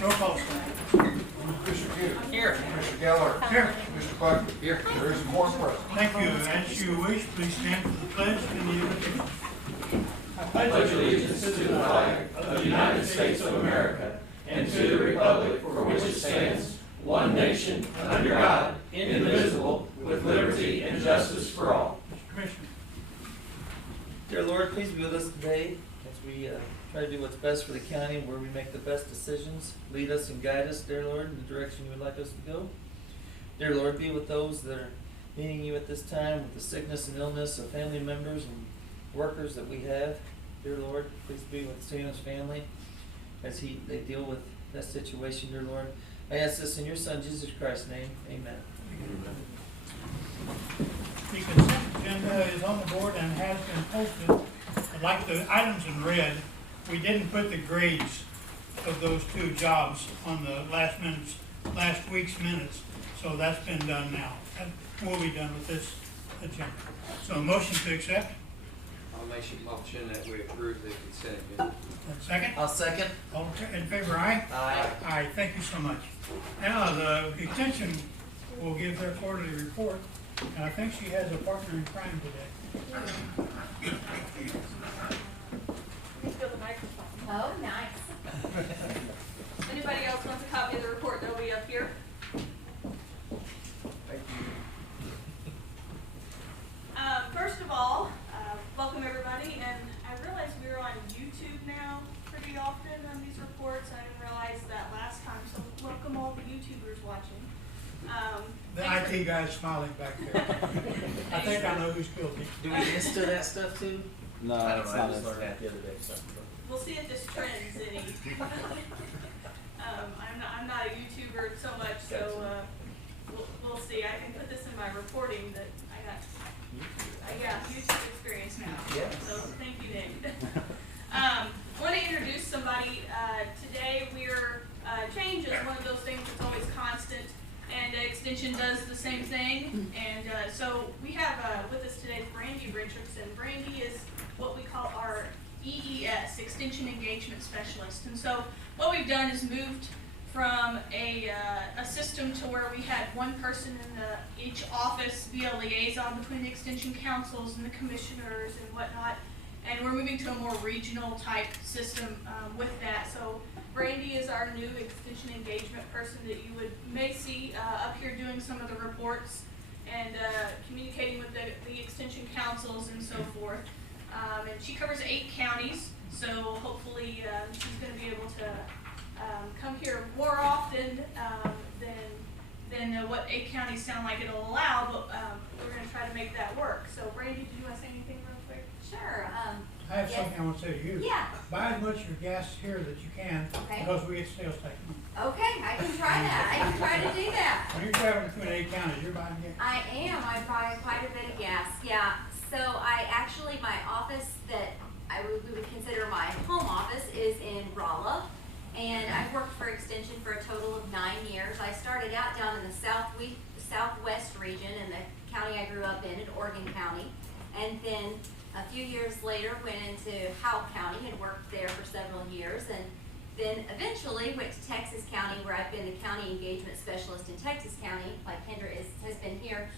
Roll call, Stan. Commissioner Hughes. Here. Commissioner Geller. Here. Commissioner Buckley. Here. There is a quorum present. Thank you. As you wish, please stand for the pledge and the invocation. I pledge allegiance to the flag of the United States of America and to the republic for which it stands, one nation, under God, indivisible, with liberty and justice for all. Mr. Commissioner. Dear Lord, please be with us today as we try to do what's best for the county and where we make the best decisions. Lead us and guide us, dear Lord, in the direction you would like us to go. Dear Lord, be with those that are needing you at this time, with the sickness and illness of family members and workers that we have. Dear Lord, please be with Sam's family as they deal with that situation, dear Lord. I ask this in your Son, Jesus Christ's name. Amen. The consent agenda is on the board and has been posted. Like the items in red, we didn't put the grades of those two jobs on the last week's minutes, so that's been done now. That will be done with this agenda. So a motion to accept. I'll make a motion that we approve the consent agenda. Second? I'll second. All in favor, aye? Aye. Aye, thank you so much. Now, the extension will give their quarterly report, and I think she has a partner in crime today. Please go to the microphone. Oh, nice. Anybody else wants a copy of the report, they'll be up here. Thank you. First of all, welcome everybody, and I realize we're on YouTube now pretty often on these reports. I didn't realize that last time, so welcome all the YouTubers watching. The IT guy's smiling back there. I think I know who's guilty. Do we insta that stuff too? No, I don't it's know. not I just learned instant. that the other day. So. We'll see if this trends any. I'm not a YouTuber so much, so we'll see. I can put this in my reporting that I got. YouTube experience now. Yes. So thank you, David. I want to introduce somebody. Today we're change is one of those things that's always constant, and Extension does the same thing. And so we have with us today Brandy Richardson. Brandy is what we call our EES, Extension Engagement Specialist. And so what we've done is moved from a system to where we had one person in each office be a liaison between the extension councils and the commissioners and whatnot, and we're moving to a more regional type system with that. So Brandy is our new extension engagement person that you may see up here doing some of the reports and communicating with the extension councils and so forth. And she covers 8 counties, so hopefully she's going to be able to come here more often than what 8 counties sound like it'll allow, but we're going to try to make that work. So Brandy, did you want to say anything real quick? Sure. I have something I want to say to you. Yeah. Buy as much of your gas here that you can, Okay. because we get sales tax money. Okay, I can try that. I can try to do that. When you're traveling between 8 counties, you're buying gas. I am. I buy quite a bit of gas. Yeah. So my office that we would consider my home office is in Rolla. And I've worked for Extension for a total of 9 years. I started out down in the southwest region in the county I grew up in Oregon County. And then a few years later went into Howell County and worked there for several years. And then eventually went to Texas County, where I've been the county engagement specialist in Texas County, like Kendra has been here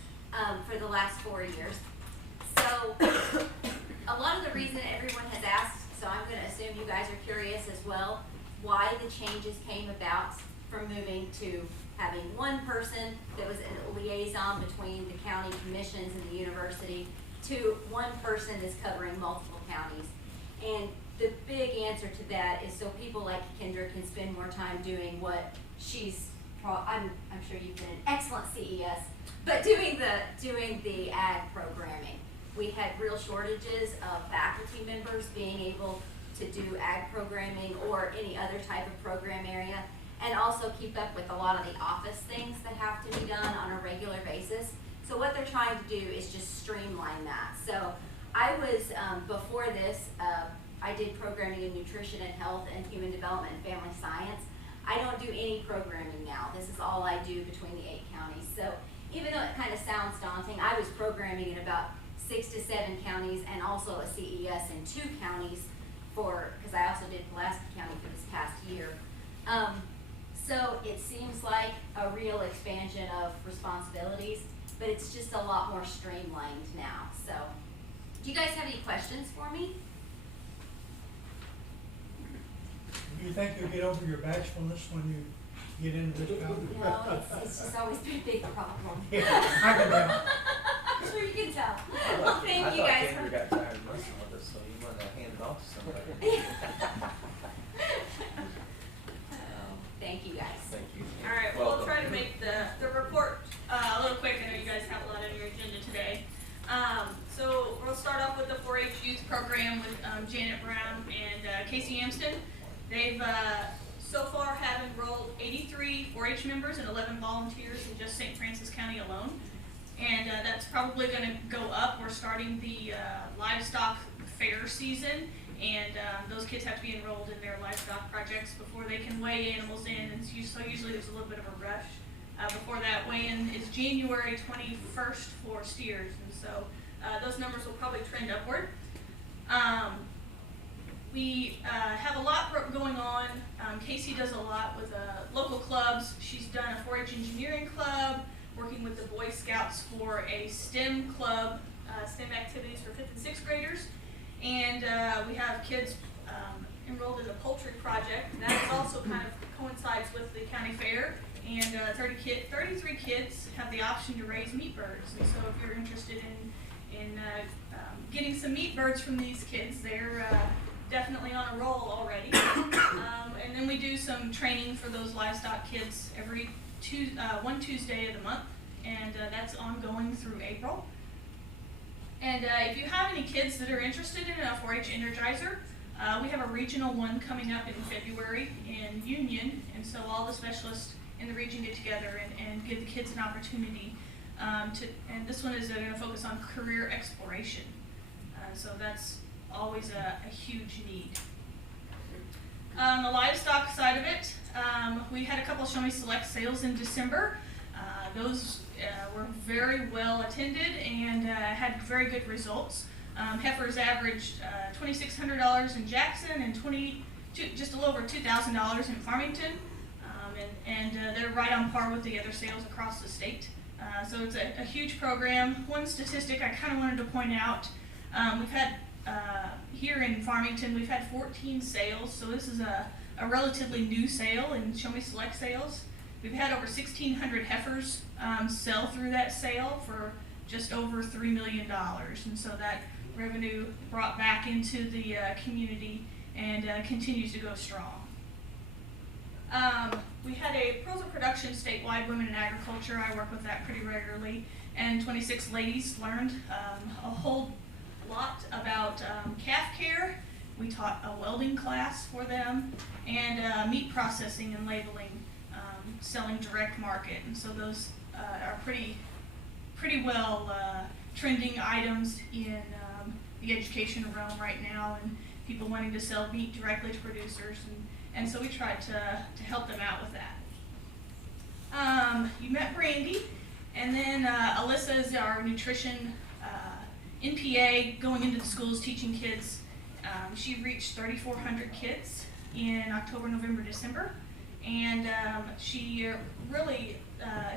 for the last 4 years. So a lot of the reason everyone has asked, so I'm going to assume you guys are curious as well, why the changes came about from moving to having one person that was a liaison between the county commissions and the university to one person that's covering multiple counties. And the big answer to that is so people like Kendra can spend more time doing what I'm sure you've been an excellent CES, but doing the ag programming. We had real shortages of faculty members being able to do ag programming or any other type of program area, and also keep up with a lot of the office things that have to be done on a regular basis. So what they're trying to do is just streamline that. So I was, before this, I did programming in nutrition and health and human development and family science. I don't do any programming now. This is all I do between the 8 counties. So even though it kind of sounds daunting, I was programming in about 6 to 7 counties and also a CES in 2 counties because I also did Pulaski County for this past year. So it seems like a real expansion of responsibilities, but it's just a lot more streamlined now. So, do you guys have any questions for me? Do you think you'll get over your bashfulness when you get into this job? No, it's just always been a big problem. Yeah, I can tell. I'm sure you can tell. Well, thank you guys Andrew for. got tired of messing with us, so you wanted to hand it off to somebody. Thank you guys. Thank you. All right, Well we'll done. try to make the report a little quick. I know you guys have a lot on your agenda today. So we'll start off with the 4-H youth program with Janet Brown and Casey Amston. They've so far have enrolled 83 4-H members and 11 volunteers in just St. Francis County alone. And that's probably going to go up. We're starting the livestock fair season, and those kids have to be enrolled in their livestock projects before they can weigh animals in. And so usually there's a little bit of a rush before that weigh-in is January 21st for steers, and so those numbers will probably trend upward. We have a lot going on. Casey does a lot with local clubs. She's done a 4-H engineering club, working with the Boy Scouts for a STEM club, STEM activities for 5th and 6th graders. And we have kids enrolled in a poultry project. That is also kind of coincides with the county fair. And 33 kids have the option to raise meat birds. And so if you're interested in getting some meat birds from these kids, they're definitely on a roll already. And then we do some training for those livestock kids every one Tuesday of the month, and that's ongoing through April. And if you have any kids that are interested in a 4-H Energizer, we have a regional one coming up in February in Union, and so all the specialists in the region get together and give the kids an opportunity and this one is going to focus on career exploration. So that's always a huge need. On the livestock side of it, we had a couple Show Me Select sales in December. Those were very well attended and had very good results. Heifers averaged $2,600 in Jackson and just a little over $2,000 in Farmington, and they're right on par with the other sales across the state. So it's a huge program. One statistic I kind of wanted to point out, we've had here in Farmington, we've had 14 sales, so this is a relatively new sale in Show Me Select sales. We've had over 1,600 heifers sell through that sale for just over $3 million, and so that revenue brought back into the community and continues to go strong. We had a Pros of Production statewide Women in Agriculture. I work with that pretty regularly, and 26 ladies learned a whole lot about calf care. We taught a welding class for them, and meat processing and labeling, selling direct market, and so those are pretty well trending items in the education realm right now, and people wanting to sell meat directly to producers, and so we tried to help them out with that. You met Brandy, and then Alyssa is our nutrition NPA going into the schools teaching kids. She reached 3,400 kids in October, November, December, and she really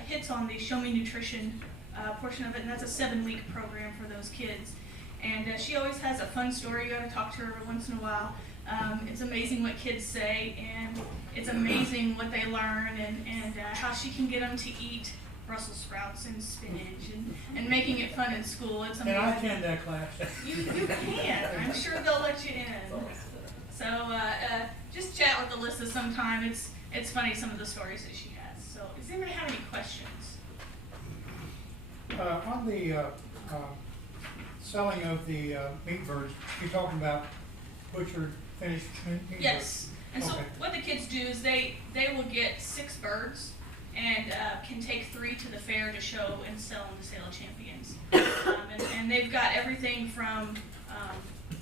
hits on the Show Me Nutrition portion of it, and that's a 7-week program for those kids. And she always has a fun story. You got to talk to her every once in a while. It's amazing what kids say, and it's amazing what they learn, and how she can get them to eat Brussels sprouts and spinach, and making it fun in school. It's amazing. Can I attend that class? You can. I'm sure they'll let you in. So just chat with Alyssa sometime. It's funny, some of the stories that she has. So does anybody have any questions? On the selling of the meat birds, you're talking about butchered, finished meat Yes. And so Okay. what the kids do is they will get 6 birds and can take 3 to the fair to show and sell them to Sale of Champions. And they've got everything from,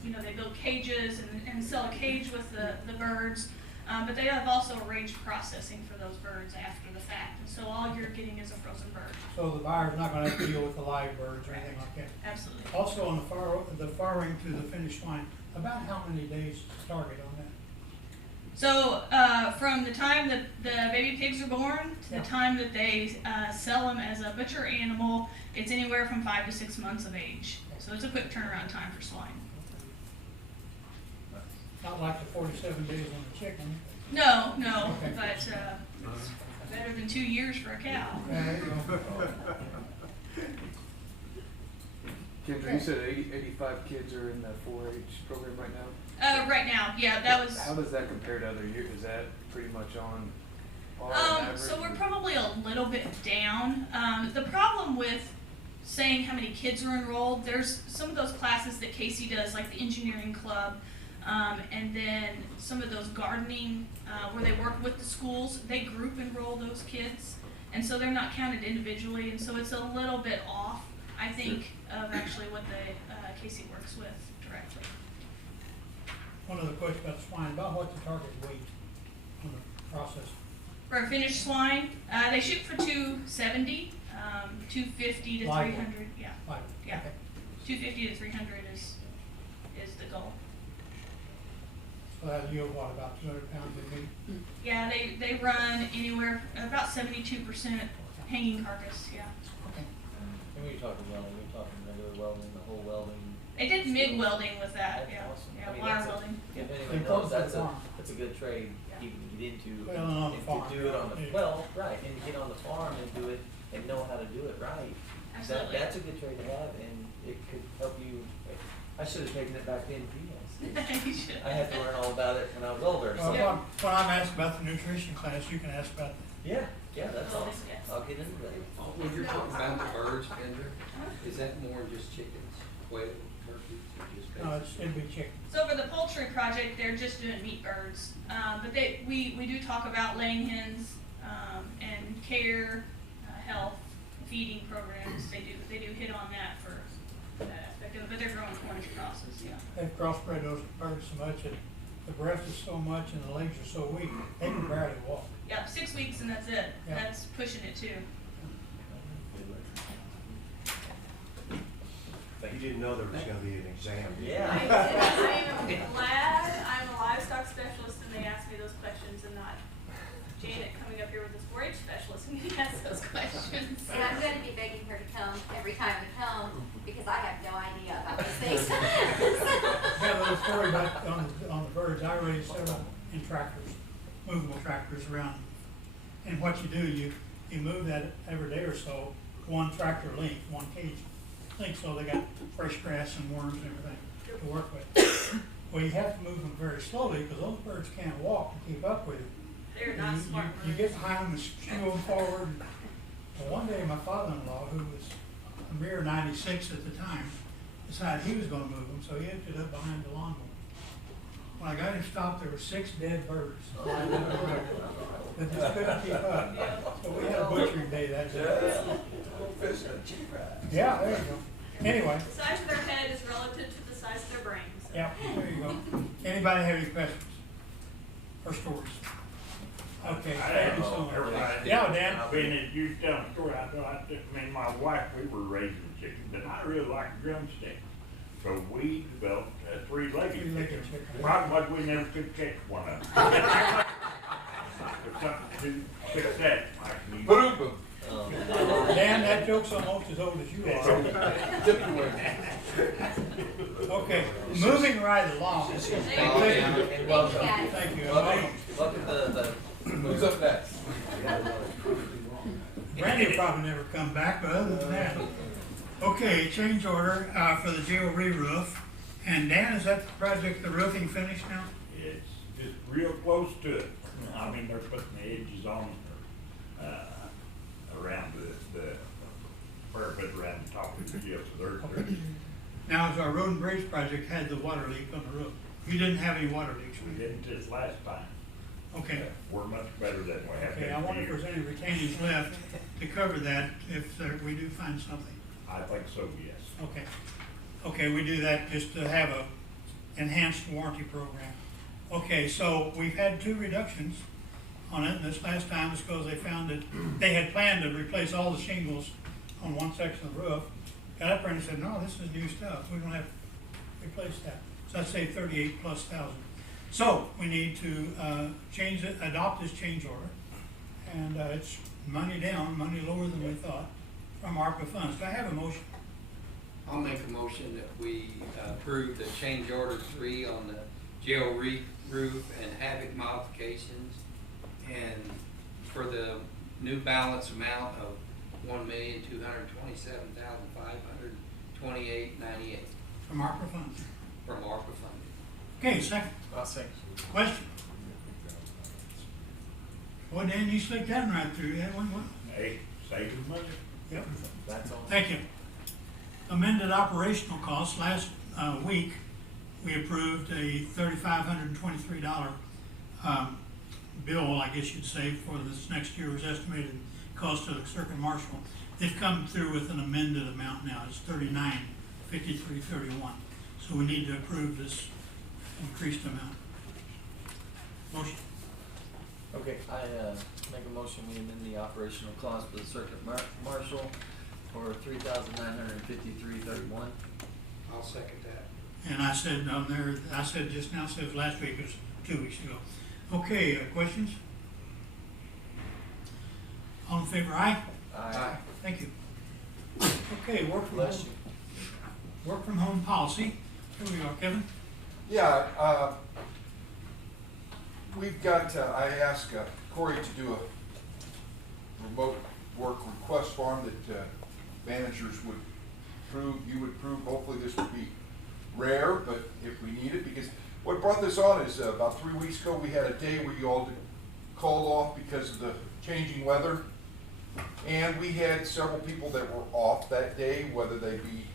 they build cages and sell a cage with the birds, but they have also arranged processing for those birds after the fact. And so all you're getting is a frozen bird. So the buyer's not going to have to deal with the live birds or anything like that. Absolutely. Also on the farrowing to the finished line, about how many days started on that? So, from the time that the baby pigs are born to the time that they sell them as a butcher animal, it's anywhere from 5 to 6 months of age. So it's a quick turnaround time for swine. Not like the 47 days on the chicken. No, Okay. but it's better than 2 years for a cow. There you go. Kendra, you said 85 kids are in the 4-H program right now? Right now, yeah, that was. How does that compare to other years? Is that pretty much on par average? So we're probably a little bit down. The problem with saying how many kids are enrolled, there's some of those classes that Casey does, like the engineering club, and then some of those gardening, where they work with the schools, they group enroll those kids, and so they're not counted individually, and so it's a little bit off, I think, of actually what the Casey works with directly. One other question about swine, about what the target weight on the process. For a finished swine, they shoot for 270, 250 to Live 300. Yeah, Like, yeah. okay. 250 to 300 is the goal. So that yield what, about 200 pounds of meat? Yeah, they run anywhere about 72% hanging carcass. Yeah. Okay. And when you're talking welding, you're talking regular welding, the whole welding. They did MIG welding with that. That's Yeah. awesome. Yeah, I mean, wire that's welding. If They anyone close knows, the that's farm. a good trade Yeah. you can get into. Well, on the and farm, to do it on the, yeah. well, right, and to get on the farm and do it and know how to do it right. Absolutely. That's a good trade to have, and it could help you. I should have taken it back then for you guys. You should. I had to learn all about it when I was older, so. Well, when I'm asked about the nutrition class, you can ask about that. Yeah, that's Oh, awesome. yes. I'll get into that. When you're talking about the birds, Kendra, is that more just chickens, quail, turkeys, or just No, basic? it'd be chicken. So for the poultry project, they're just doing meat birds, but we do talk about laying hens and care, health, feeding programs. They do hit on that for that aspect of it, but they're growing corn as a process. Yeah. They've crossbred those birds so much that the breast is so much and the legs are so weak, they can barely walk. Yeah, 6 weeks and that's it. Yeah. That's pushing it too. You didn't know there was gonna be an exam, did you? I Yeah. am glad I'm a livestock specialist and they ask me those questions and not Janet coming up here with this 4-H specialist and getting asked those questions. And I'm gonna be begging her to come every time we come, because I have no idea about these things. I have a little story about on the birds. I raised several in tractors, movable tractors around. And what you do, you move that every day or so, one tractor length, one cage length, so they got fresh grass and worms and everything to work with. Well, you have to move them very slowly because those birds can't walk to keep up with you. They're not smart. You get behind them and skew them forward. Well, one day my father-in-law, who was a mere 96 at the time, decided he was going to move them, so he ended up behind the lawnmower. When I got him stopped, there were 6 dead birds. They just couldn't keep up. So we had a butchering day that day. Yeah, there you go. Anyway, The size of their head is relative to the size of their brain. So. yeah, there you go. Anybody have any questions or stories? Okay, thank you so much. Yeah, Dan? Being that you tell a story, I thought, me and my wife, we were raising chickens, but I really like drumsticks. So we developed a three-legged Three-legged chicken. chicken. Problem was, we never could catch one of them. But something to fix that, Mike. Boom, boom. Dan, that joke's almost as old as you are. Okay, moving right along. And welcome. Thank you. Welcome to Who's up next? Randy will probably never come back, but other than that. Okay, change order for the jail re-roof. And Dan, is that the project, the roofing finished now? It's just real close to it. I mean, they're putting the edges on, around the parapet around the top of the jail, so they're Now, as our road and bridge project had the water leak on the roof. You didn't have any water leaks, we right? didn't this last time. Okay. We're much better than we have Okay, I been for wonder if there's years. any retainage left to cover that if we do find something. I think so, yes. Okay. Okay, we do that just to have a enhanced warranty program. Okay, so we've had 2 reductions on it. This last time is because they found that they had planned to replace all the shingles on one section of the roof. Got up there and said, no, this is new stuff. We don't have to replace that. So I'd say 38,000+. So, we need to, adopt this change order, and, it's money down, money lower than we thought, from ARPA funds. Do I have a motion? I'll make a motion that we approve the change order 3 on the jail roof and havoc modifications, and for the new balance amount of $1,227,528.98 From ARPA funds. from ARPA funding. Okay, second. I'll second. Question? Well, Dan, you slipped that right through that one. Hey, saving money. Yep. That's all. Thank you. Amended operational costs. Last week, we approved a $3,523 bill, I guess you'd say, for this next year's estimated cost of the circuit marshal. They've come through with an amended amount now. It's $39,5331. So we need to approve this increased amount. Motion. Okay, I make a motion, we amend the operational cost for the circuit marshal for $3,953.31. I'll second that. And I said on there, I said just now, says last week, it was 2 weeks ago. Okay, questions? All in favor, aye? Aye. Thank you. Okay, Bless you. work from home policy. Here we are, Kevin. Yeah, we've got, I asked Corey to do a remote work request form that managers would approve, you would approve. Hopefully this would be rare, but if we need it, because what brought this on is about 3 weeks ago, we had a day where you all called off because of the changing weather. And we had several people that were off that day, whether they be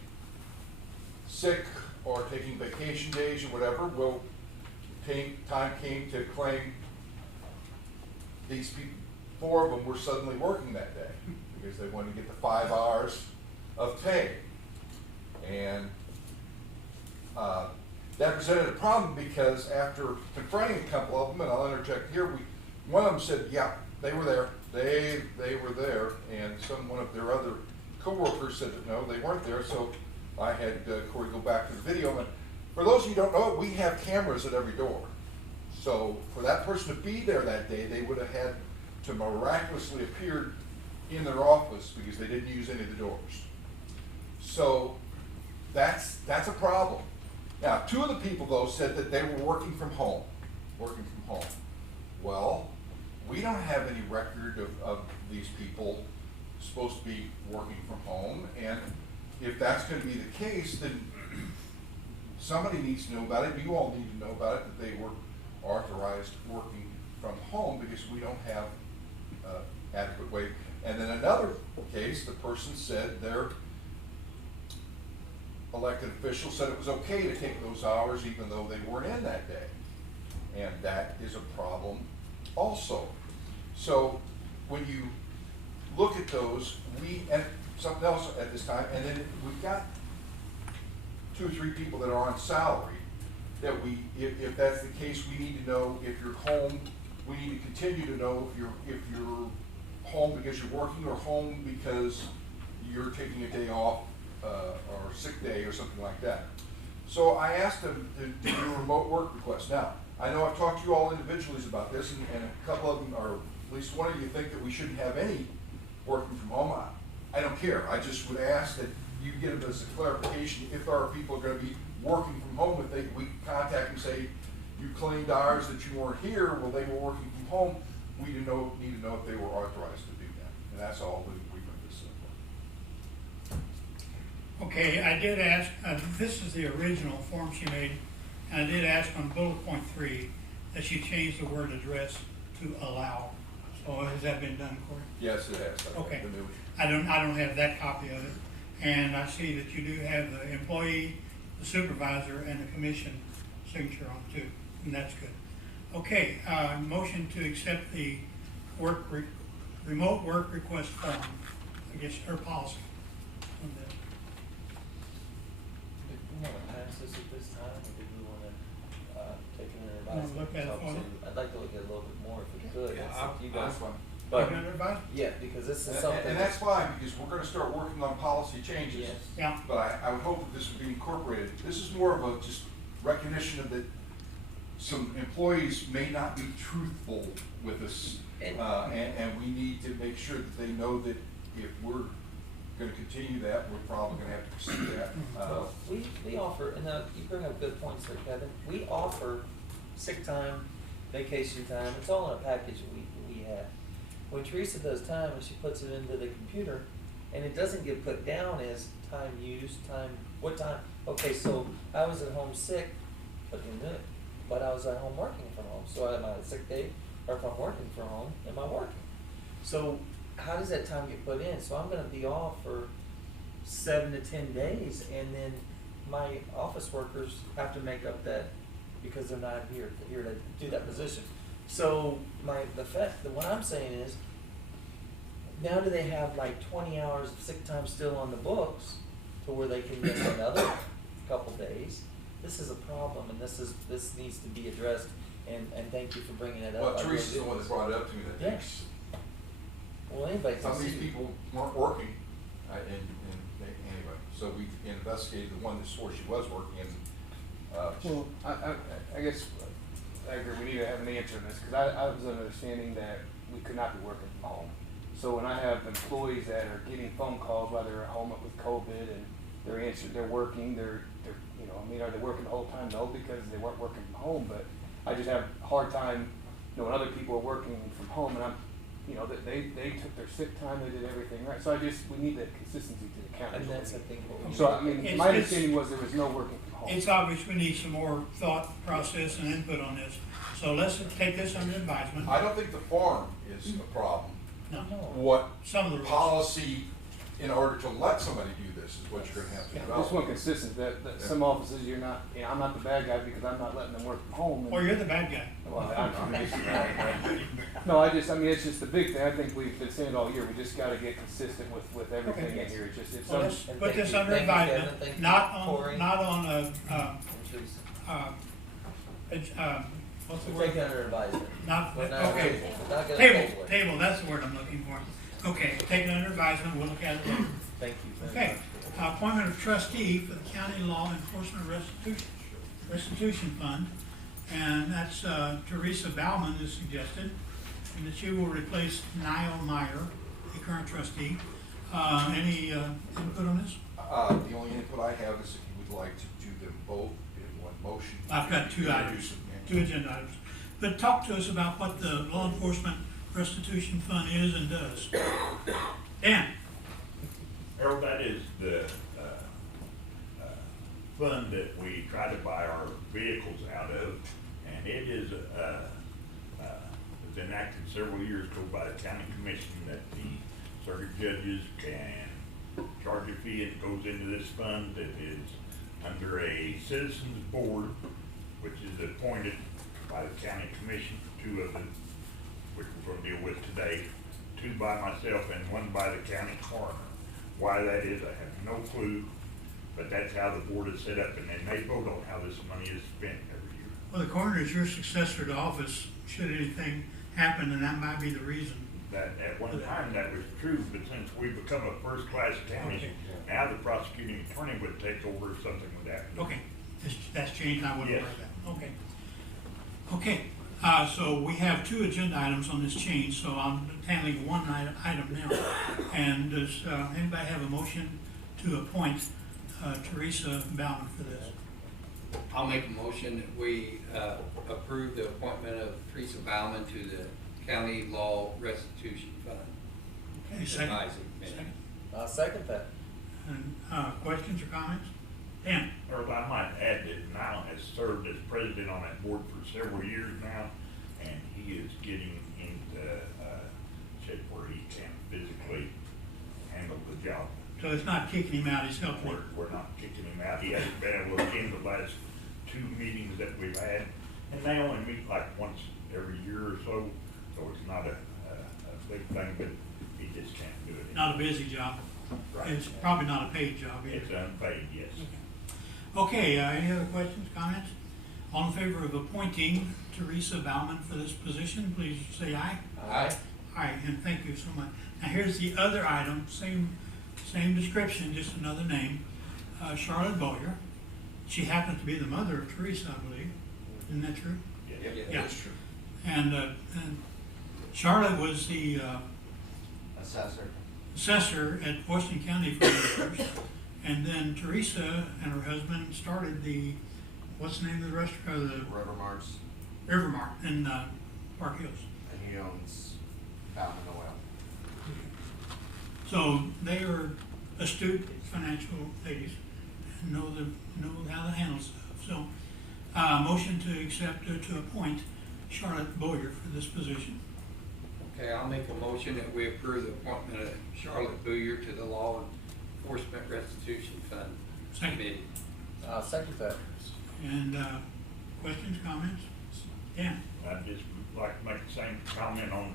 sick or taking vacation days or whatever. Well, time came to claim these people, 4 of them were suddenly working that day because they wanted to get the 5 hours of pay. And that presented a problem because after confronting a couple of them, and I'll interject here, one of them said, yeah, they were there. They were there, and one of their other coworkers said that no, they weren't there. So I had Corey go back to the video. And for those of you who don't know it, we have cameras at every door. So for that person to be there that day, they would have had to miraculously appear in their office because they didn't use any of the doors. So that's a problem. Now, 2 of the people though said that they were working from home. Well, we don't have any record of these people supposed to be working from home, and if that's going to be the case, then somebody needs to know about it. You all need to know about it, that they were authorized working from home, because we don't have adequate way. And then another case, the person said their elected official said it was okay to take those hours even though they weren't in that day. And that is a problem also. So when you look at those, and something else at this time, and then we've got 2 or 3 people that are on salary that if that's the case, we need to know if you're home. We need to continue to know if you're home because you're working or home because you're taking a day off or sick day or something like that. So I asked them to do a remote work request. Now, I know I've talked to you all individually about this, and a couple of them, or at least one of you, think that we shouldn't have any working from home. I don't care. I just would ask that you give us a clarification if our people are going to be working from home. If we contact them and say, you claimed hours that you weren't here, well, they were working from home, we need to know if they were authorized to do that. And that's all we put this in. Okay, I did ask, this is the original form she made, and I did ask on bullet point 3 that she change the word address to allow. So has that been done, Corey? Yes, it has. Okay. I don't have that copy of it. And I see that you do have the employee, the supervisor, and the commission signature on it too, and that's good. Okay, motion to accept the remote work request form, I guess her policy. On that. Do we want to pass this at this time, or do we want to take it in Wanna advisement? look at it for me? I'd like to look at it a little bit more if we could. Yeah, It's up to you guys. That's fine. But, You got everybody? yeah, because this is something. And that's fine, because we're going to start working on policy changes. Yes. Yeah. But I would hope that this would be incorporated. This is more of a just recognition of that some employees may not be truthful with us, and we need to make sure that they know that if we're gonna continue that, we're probably gonna have to pursue that. Well, we offer, and you bring up good points there, Kevin. We offer sick time, vacation time, it's all in a package that we have. When Teresa does time and she puts it into the computer, and it doesn't get put down as time used, what time, okay, so I was at home sick, but I was at home working from home, so am I a sick day, or if I'm working from home, am I working? So how does that time get put in? So I'm gonna be off for 7 to 10 days, and then my office workers have to make up that because they're not here to do that position. So what I'm saying is, now do they have like 20 hours of sick time still on the books to where they can miss another couple days? This is a problem, and this needs to be addressed, and thank you for bringing it up. Well, Teresa's the one that brought it up to me, that thinks well, anybody can some of these see. people weren't working, anyway, so we investigated the one that swore she was working, and, Well, I guess I agree, we need to have an answer on this, because I was under the understanding that we could not be working from home. So when I have employees that are getting phone calls while they're at home with COVID, and they're working, are they working the whole time? No, because they weren't working from home, but I just have a hard time, when other people are working from home, and that they took their sick time, they did everything right, so we need that consistency to the county. And that's, I think, what we So, need. my understanding was there was no working from home. It's obvious we need some more thought process and input on this. So let's take this under advisement. I don't think the farm is a problem. No, What some of the rules. policy, in order to let somebody do this, is what you're gonna have to Yeah, I develop. just want consistency, that some offices, I'm not the bad guy because I'm not letting them work from home. Or you're the bad guy. Well, no, it's just the big thing, I think we've been saying all year, we just gotta get consistent with everything Okay. in here, it's Well, let's just, And put thank this you. under Thank you, Kevin. advisement, Thank you, not Corey. on a, uh, what's the We'll word? take it under advisement. Not, We're not okay. we're not gonna Table, it. table, that's the word I'm looking for. Okay, take it under advisement, we'll look at it later. Thank you very Okay, much. appointment of trustee for the County Law Enforcement Restitution Fund. And that's Teresa Bauman is suggested, and that she will replace Niall Meyer, the current trustee. Any input on this? The only input I have is if you would like to do them both in one motion. I've got two items, two agenda items. But talk to us about what the Law Enforcement Restitution Fund is and does. Dan? Harold, that is the fund that we try to buy our vehicles out of, and it is was enacted several years ago by the county commission that the circuit judges can charge a fee, and it goes into this fund that is under a citizens board, which is appointed by the county commission, two of them, which we're gonna deal with today, two by myself and one by the county coroner. Why that is, I have no clue, but that's how the board is set up, and then they vote on how this money is spent every year. Well, the coroner is your successor to office, should anything happen, and that might be the reason. That, at one time, that was true, but since we've become a first-class county, Okay. now the prosecuting attorney would take over if something would happen. Okay, that's changed, I wasn't aware Yes. of that, okay. Okay, so we have two agenda items on this change, so I'm handling one item now. And does anybody have a motion to appoint Teresa Bauman for this? I'll make a motion that we approve the appointment of Teresa Bauman to the County Law Restitution Fund. Okay, second. Advisory committee. Second. I'll second that. And questions or comments? Dan? Or I might add that Niall has served as president on that board for several years now, and he is getting into shape where he can physically handle the job. So it's not kicking him out, he's helping him. We're not kicking him out. He hasn't been able to attend the last two meetings that we've had, and they only meet like once every year or so, so it's not a big thing, but he just can't do it. Not a busy job. Right. It's probably not a paid job either. It's unpaid, yes. Okay, any other questions, comments? All in favor of appointing Teresa Bauman for this position, please say aye. Aye. Aye, and thank you so much. Now here's the other item, same description, just another name. Charlotte Boyer. She happens to be the mother of Teresa, I believe. Isn't that true? Yeah. That's true. And Charlotte was the Assessor. assessor at Washington County for years. And then Teresa and her husband started the, what's the name of the restaurant? The Rotomarts, Rivermark in Park Hills. and he owns Fountain Oil. So they are astute financial ladies and know how to handle stuff. So, motion to accept, to appoint Charlotte Boyer for this position. Okay, I'll make a motion that we approve the appointment of Charlotte Booyer to the Law Enforcement Restitution Fund Second. Committee. I'll second that. And, questions, comments? Yeah. I'd just like to make the same comment on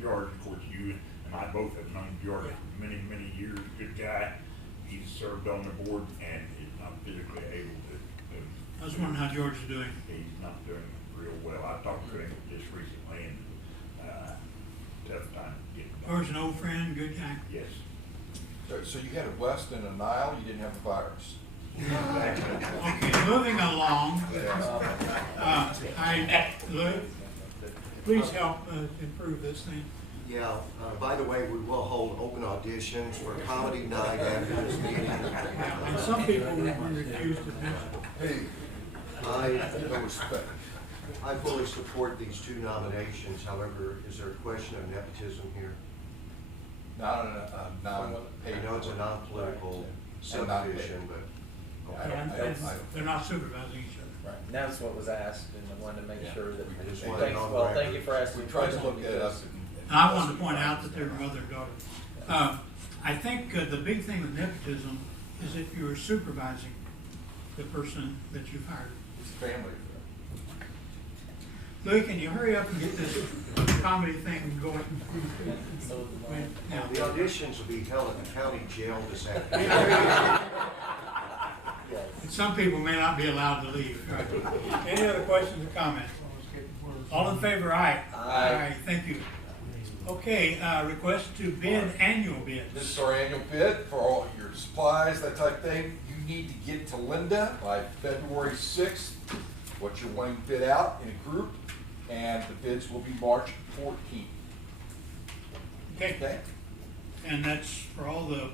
George. Of course, you and I both have known George for many, many years. Good guy. He's served on the board and is not physically able to. I was wondering how George is doing. He's not doing real well. I talked to him just recently and, tough time getting. George's an old friend, good guy. Yes. So you had a West and a Nile, you didn't have the virus. Okay, moving along. Lou, please help improve this thing. Yeah, by the way, we will hold open auditions for comedy night after this meeting. And some people will refuse to do it. Hey, no respect. I fully support these two nominations. However, is there a question of nepotism here? Not a non-paid. I know it's a non-political subdivision, but. They're not supervising each other. Right. And that's what was asked, and I wanted to make sure that, I just wanted it on well, record. thank you for asking. We tried to look that up. And I want to point out that they're mother and daughter. I think the big thing with nepotism is if you're supervising the person that you've hired. It's family. Lou, can you hurry up and get this comedy thing going? So, Yeah. The auditions will be held at the county jail this afternoon. And some people may not be allowed to leave. Right. Any other questions or comments? All in favor, aye. Aye. Thank you. Okay, request to bid annual bids. This is our annual bid for all your supplies, that type of thing. You need to get to Linda by February 6th, what you're wanting to bid out in a group, and the bids will be March 14th. Okay. And that's for all the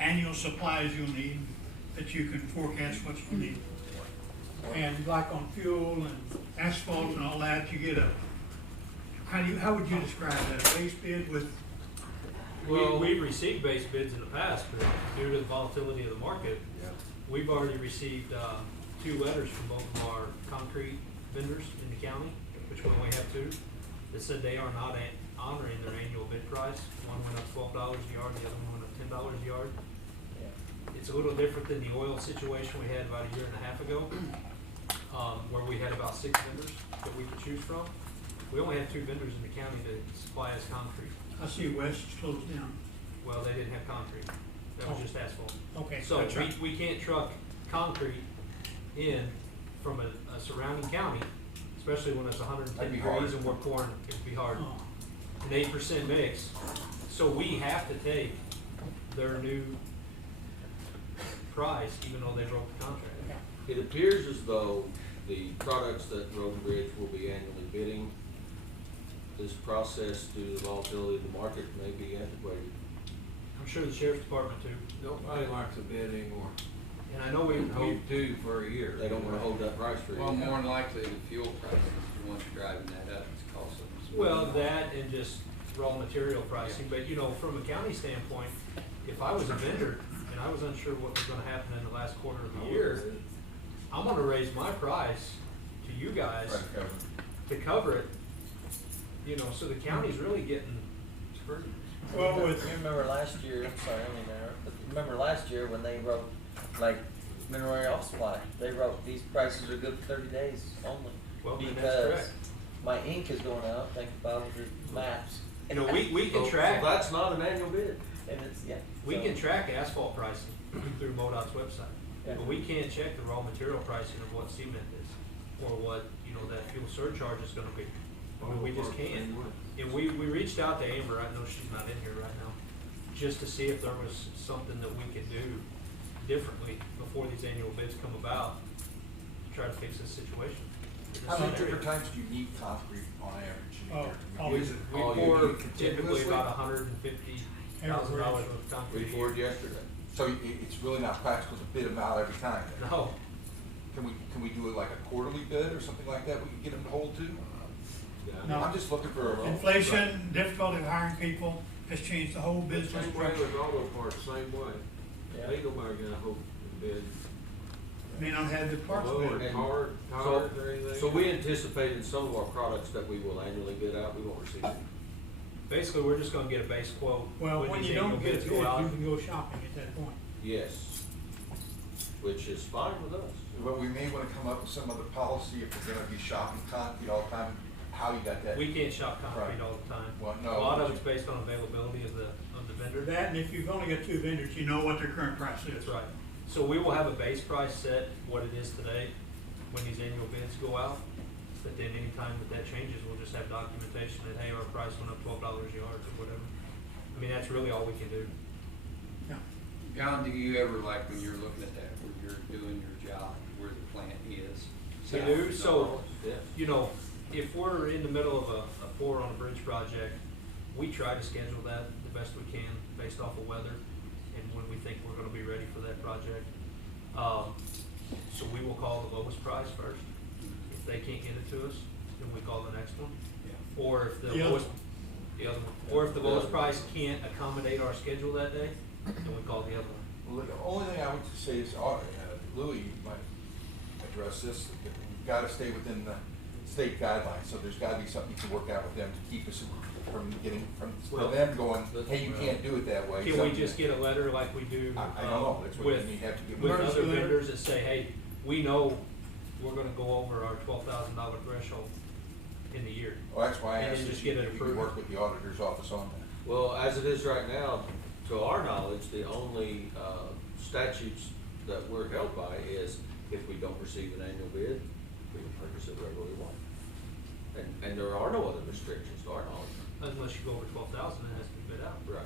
annual supplies you'll need, that you can forecast what you'll need. And like on fuel and asphalt and all that, you get a, how would you describe that, a base bid with? We've received base bids in the past, but due to the volatility of the market, we've already received 2 letters from both of our concrete vendors in the county, which we only have 2, that said they are not honoring their annual bid price. One went up $12 a yard, the other one went up $10 a yard. It's a little different than the oil situation we had about a year and a half ago, where we had about 6 vendors that we could choose from. We only have 2 vendors in the county that supply us concrete. I see West's closed down. Well, they didn't have concrete. That was just asphalt. Okay. So that's right. we can't truck concrete in from a surrounding county, especially when it's 110 That'd be degrees hard. and we're pouring, it'd be hard. Oh. An 8% mix. So we have to take their new price, even though they broke the contract. It appears as though the products that Road and Bridge will be annually bidding, this process due to the volatility of the market may be antiquated. I'm sure the sheriff's department too. Nobody likes a bid anymore. And I know we Hold 2 for a year. They don't wanna hold that price for you. Well, more than likely, the fuel prices are the ones driving that up, it's costing us. well, that and just raw material pricing, but you know, from a county standpoint, if I was a vendor and I was unsure what was gonna happen in the last quarter of the year, I'm gonna raise my price to you guys Right, cover. to cover it, you know, so the county's really getting screwed. Well, You with, remember last year, I'm sorry, I mean, but remember last year when they wrote, like, mineral oil supply, they wrote, these prices are good for 30 days only. Well, then that's Because correct. my ink is going out, think about the maps. You know, we can So track, that's not an annual bid. And it's, yeah. we so- can track asphalt pricing through MoDOT's website. Yeah. But we can't check the raw material pricing of what cement is, or what, you know, that fuel surcharge is gonna be. I mean, we just can't. And we reached out to Amber, I know she's not in here right now, just to see if there was something that we could do differently before these annual bids come about, to try to fix this situation. How many area. different times do you need concrete on average in a year? Always. We Oh, you pour need it typically continuously? about $150,000 worth of We concrete. poured yesterday. So it's really not practical to bid them out every time then? No, Can we do it like a quarterly bid or something like that we can get them to hold to? No. I'm just looking for a. Inflation, difficulty of hiring people has changed the whole business Same way structure. with auto parts, same way. Yeah. Ain't nobody gonna hold the bid. May not have the parts Well, bid. or And tires or anything. So we anticipated some of our products that we will annually bid out, we won't receive them. basically, we're just gonna get a base quote. Well, when these you annual don't get a bids bid, go you out. can go shopping at that point. Yes, which is fine with us. But we may wanna come up with some other policy if we're gonna be shopping concrete all the time, how you got that? We can't shop concrete Right. all the time. Well, no. A lot of it's based on availability of the vendor. That, and if you've only got two vendors, you know what their current price is. That's right. So we will have a base price set, what it is today, when these annual bids go out. But then anytime that changes, we'll just have documentation that, hey, our price went up $12 a yard or whatever. I mean, that's really all we can do. Yeah. John, do you ever, like, when you're looking at that, when you're doing your job, where the plant is? We do, so, Yes. you know, if we're in the middle of a pour on a bridge project, we try to schedule that the best we can based off of weather and when we think we're gonna be ready for that project. So we will call the lowest price first. If they can't get it to us, then we call the next one. Yeah. Or if the The other lowest, the other one, or if the lowest price can't accommodate our schedule that day, then we call the other one. Well, the only thing I would say is, Louis, you might address this, that we've gotta stay within the state guidelines, so there's gotta be something you can work out with them to keep us from getting, from Well, them going, hey, you can't do it that way. Can we Something- just get a letter like we do I don't know, that's what with, you have to get. with Emergency other letter? vendors that say, hey, we know we're gonna go over our $12,000 threshold in the year. Well, that's why I And asked then if just you get it could approved. work with the auditor's office on that. Well, as it is right now, to our knowledge, the only statutes that we're held by is if we don't receive an annual bid, we can purchase it wherever we want. And there are no other restrictions to our knowledge. Unless you go over 12,000, it has to be bid out. Right.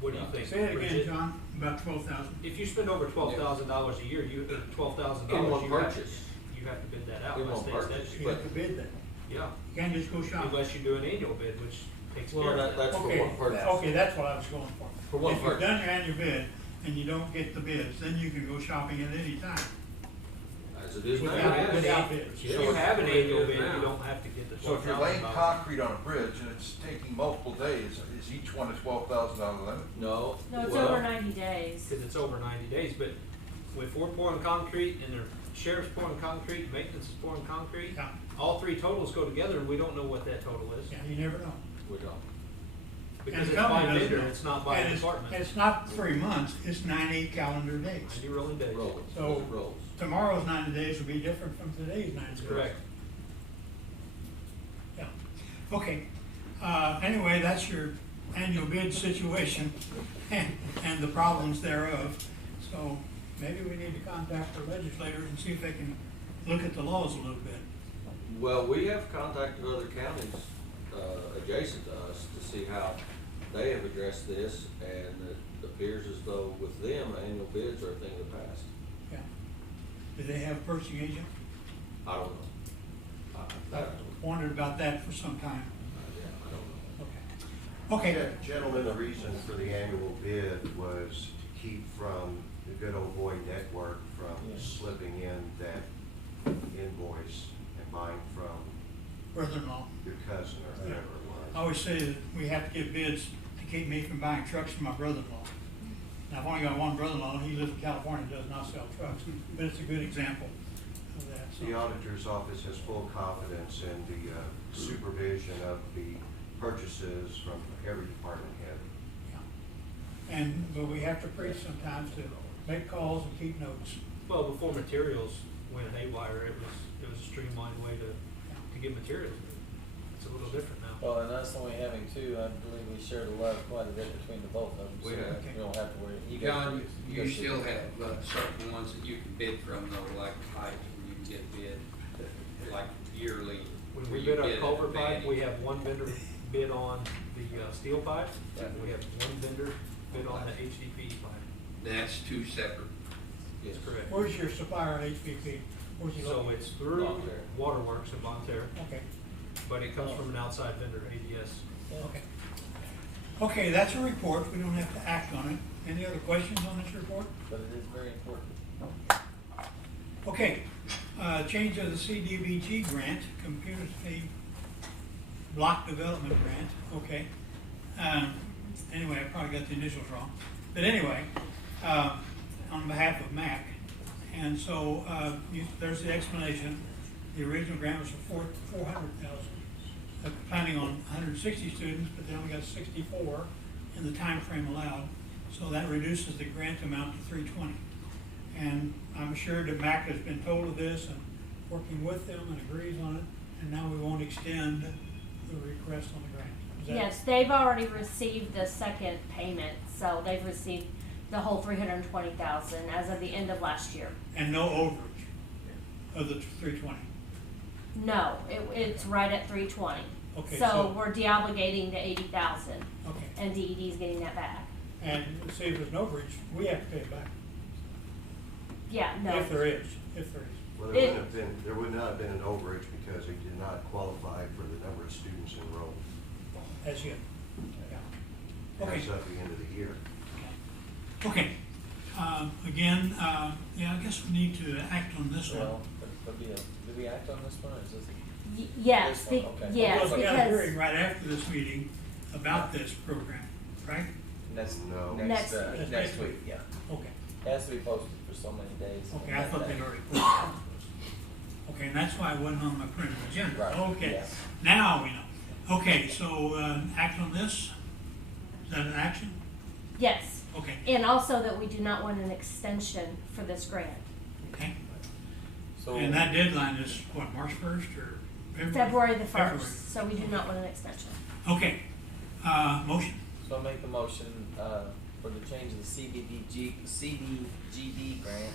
What do you Yeah. think? Say it again, Bridget? John, about 12,000. If you spend over $12,000 a year, you, $12,000, In one you have to, purchase. you have to bid that out. In by one state purchase. statute. You have to bid that. Yeah, You can't just go shopping. unless you do an annual bid, which takes care Well, of that. that's for Okay, one purchase. okay, that's what I was going for. For one If you've purchase. done your annual bid and you don't get the bids, then you can go shopping at any time. As it is now. Without bids. If you have an annual bid, you don't have to get the So if you're laying $12,000. concrete on a bridge and it's taking multiple days, is each one a $12,000 limit? No. No, it's well, over 90 days. Because it's over 90 days, but if we're pouring concrete and the sheriff's pouring concrete, maintenance is pouring concrete, Yeah, all three totals go together and we don't know what that total is. yeah, you never know. We don't. Because And it's the company by doesn't vendor, know. it's not by And department. It's not 3 months, it's 90 calendar days. 90 rolling days. Rolls. So- It rolls. Tomorrow's 90 days will be different from today's 90 That's days. correct. Yeah, okay. Anyway, that's your annual bid situation and the problems thereof. So maybe we need to contact the legislators and see if they can look at the laws a little bit. Well, we have contacted other counties, adjacent to us to see how they have addressed this, and it appears as though with them, annual bids are a thing of the past. Yeah. Do they have a purchasing agent? I don't know. I've wondered about that for some time. Yeah, I don't know. Okay. Okay. Gentlemen, the reason for the annual bid was to keep from the good old boy network from slipping in that invoice and buying from Brother-in-law. your cousin or whoever it I was. always say that we have to give bids to keep me from buying trucks from my brother-in-law. Now, I've only got one brother-in-law, and he lives in California, does not sell trucks, but it's a good example of that. So, The auditor's office has full confidence in the supervision of the purchases from every department head. yeah. But we have to preach sometimes to make calls and keep notes. Well, before materials went haywire, it was a streamlined way to get materials. It's a little different now. Well, and that's only having two, I believe we shared a lot, quite a bit between the both of them, so We have. we don't have to worry. You guys- John, you guys still should- have certain ones that you can bid from though, like pipes, where you can get bid, like yearly. When where we you bid our get culvert pipe, advantage. we have one vendor bid on the steel pipe, Yeah. and we have one vendor bid on the HDPE pipe. That's two separate. Yes. That's correct. Where's your supplier of HPP? Where's he So located? it's through Bonne Terre. Waterworks in Bonne Terre, Okay, but it comes from an outside vendor, ADS. okay. Okay, that's a report, we don't have to act on it. Any other questions on this report? But it is very important. Okay, change of the CDBG grant, computer aid block development grant, okay. Anyway, I probably got the initials wrong. But anyway, on behalf of MAC, and so, there's the explanation. The original grant was for $400,000, planning on 160 students, but they only got 64 in the time frame allowed. So that reduces the grant amount to 320. And I'm sure that MAC has been told of this and working with them and agrees on it, and now we won't extend the request on the grant. Is that- Yes, they've already received the second payment, so they've received the whole $320,000 as of the end of last year. And no overage of the 320. No, it's right at 320. Okay, So so- we're deobligating the 80,000, Okay. and DED's getting that back. And say if there's no overage, we have to pay it back. Yeah, no. If there is. Well, there would not have been an overage because it did not qualify for the number of students enrolled. That's it. Yeah. Okay. That's at the end of the year. Okay. Again, yeah, I guess we need to act on this one. Well, do we act on this one, or is this? Yes, This one, okay. yes, Because we got a because hearing right after this meeting about this program, right? No. Next Next week. week, yeah. Okay. It has to be posted for so many days. Okay, I thought they'd already put it on. Okay, and that's why it wasn't on my printed agenda. Right, Okay, yes. now we know. Okay, so, act on this? Is that an action? yes, Okay, and also that we do not want an extension for this grant. okay. So, And that deadline is what, March 1st or February? February the February. 1st, so we do not want an extension. Okay, motion. so I make the motion, for the change of the CDGD grant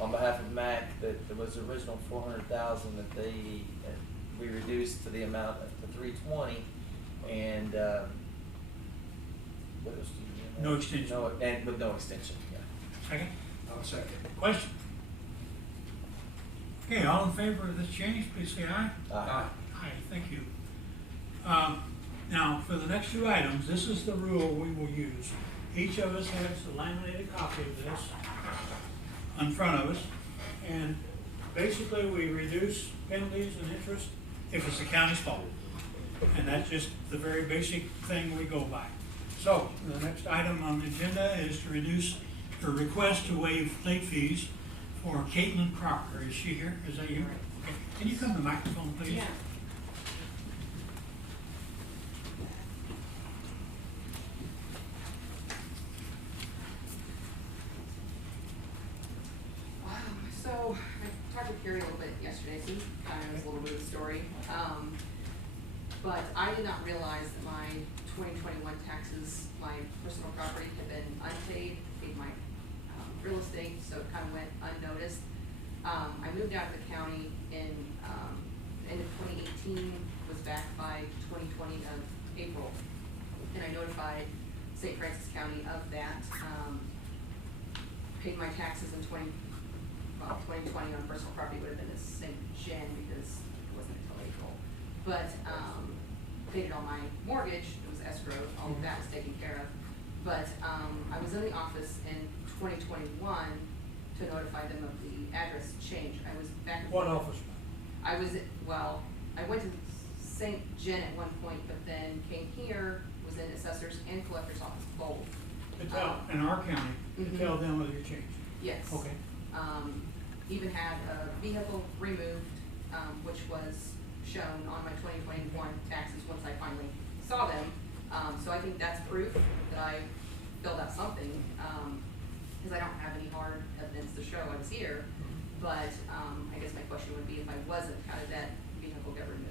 on behalf of MAC, that there was the original 400,000 that we reduced to the amount to 320, and, what else do you? No extension. No, and with no extension, yeah. Second? I'll second. Question? Okay, all in favor of this change, please say aye. Aye. Aye, thank you. Now, for the next two items, this is the rule we will use. Each of us has a laminated copy of this in front of us, and basically we reduce penalties and interest if it's the county's fault. And that's just the very basic thing we go by. So, the next item on the agenda is to reduce, or request to waive late fees for Caitlin Crocker. Is she here? Is that you? Okay. Can you come to the microphone, please? Yeah. So I talked to Carrie a little bit yesterday, so he kind of knows a little bit of the story. But I did not realize that my 2021 taxes, my personal property had been unpaid, paid my real estate, so it kind of went unnoticed. I moved out of the county in end of 2018, was back by 2020 of April, and I notified St. Francis County of that. Paid my taxes in 2020 on personal property would have been the same Jan because it wasn't until April. But paid it on my mortgage, it was escrowed, all of that was taken care of. But I was in the office in 2021 to notify them of the address change. I was back. What office? I was, well, I went to St. Jen at one point, but then came here, was in assessor's and collector's office both. To tell, in our county, to tell them whether you changed. Yes. Okay. Even had a vehicle removed, which was shown on my 2021 taxes once I finally saw them. So I think that's proof that I filled out something, because I don't have any hard evidence to show I was here. But I guess my question would be, if I wasn't, how did that vehicle get removed?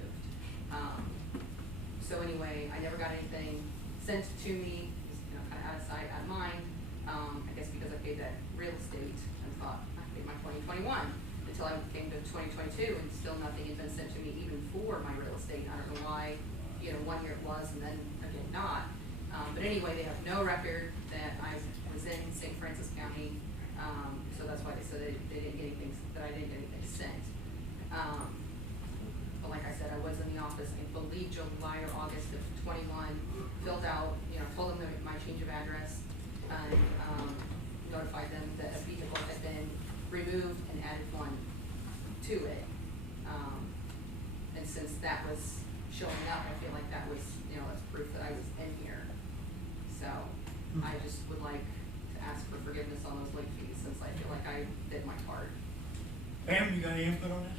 So anyway, I never got anything sent to me, kind of out of sight, out of mind. I guess because I paid that real estate and thought I paid my 2021 until I came to 2022 and still nothing had been sent to me even for my real estate. I don't know why, 1 year it was and then again not. But anyway, they have no record that I was in St. Francis County, so that's why they said they didn't get anything, that I didn't get anything sent. But like I said, I was in the office, I believe July or August of 21, filled out, told them my change of address, and notified them that a vehicle had been removed and added one to it. And since that was showing up, I feel like that was, that's proof that I was in here. So I just would like to ask for forgiveness on those late fees, since I feel like I did my part. Pam, you got any input on this?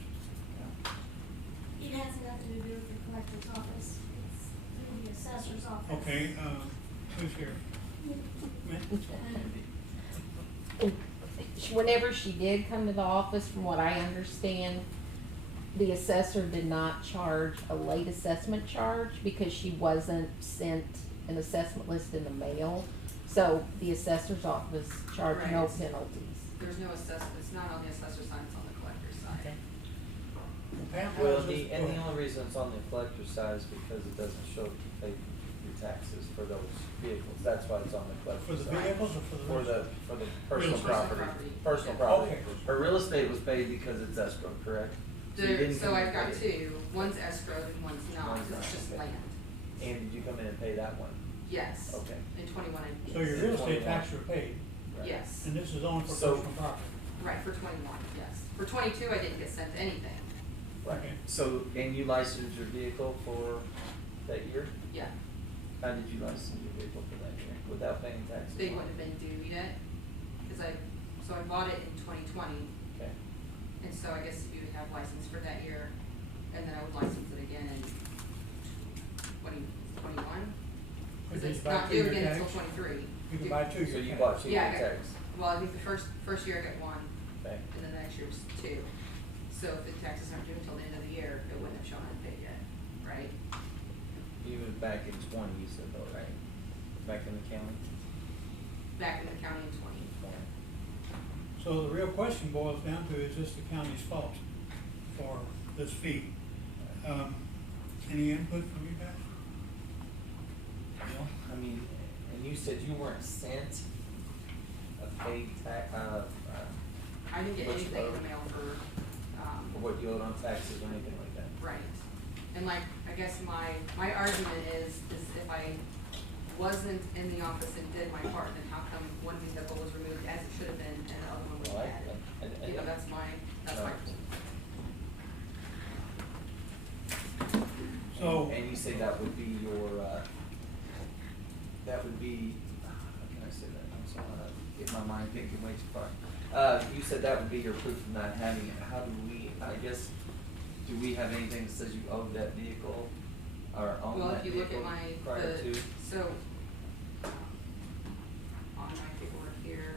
It has nothing to do with the collector's office, it's through the assessor's office. Okay, who's here? Whenever she did come to the office, from what I understand, the assessor did not charge a late assessment charge because she wasn't sent an assessment list in the mail. So the assessor's office charged no Right. penalties. There's no assessment, it's not on the assessor's side, it's on the collector's side. Pam, how Well, does this and the work? only reason it's on the collector's side is because it doesn't show that you paid your taxes for those vehicles. That's why it's on the For collector's the side. vehicles or for the For rest? the personal Real estate property. property. Personal Yeah. property. Okay. Her real estate was paid because it's escrow, correct? You didn't So come in I've got and pay it. two, one's escrowed and one's not, One's not, it's just okay. land. And did you come in and pay that one? Yes. Okay. In 21 and. So your real estate 21. taxes are paid, Right. Yes, and this is only for So- personal property. right, for 21, yes. For 22, I didn't get sent anything. Right. Okay. So, and you licensed your vehicle for that year? Yeah, How did you license your vehicle for that year? Without paying taxes? they on wouldn't it? have been due yet, because I bought it in 2020, Okay. and so I guess you would have license for that year, and then I would license it again in 2021. But Because did it's you buy not due two-year again until tax? 23. You can buy 2 years. So you bought two Yeah, year I got- tax? Well, I think the first year I got one, Okay. and then the next year was 2. So if the taxes aren't due until the end of the year, it wouldn't have shown unpaid yet, right? Even back in 20, you said though, right? Back in the county? Back in the county in 20. So the real question boils down to, is this the county's fault for this fee? Any input from you guys? Well, I mean, and you said you weren't sent a paid tax, I didn't get What's anything in low? the mail for what you owed on taxes or anything like that? right. And like, I guess my argument is if I wasn't in the office and did my part, then how come one vehicle was removed as it should have been and the other one was Well, added? That's my. So. And you say that would be your, that would be, how can I say that? I'm sorry, get my mind thinking way too far. You said that would be your proof of not having it. How do we, I guess, do we have anything that says you owe that vehicle or own Well, that if you look vehicle at prior to? so, on my paperwork here.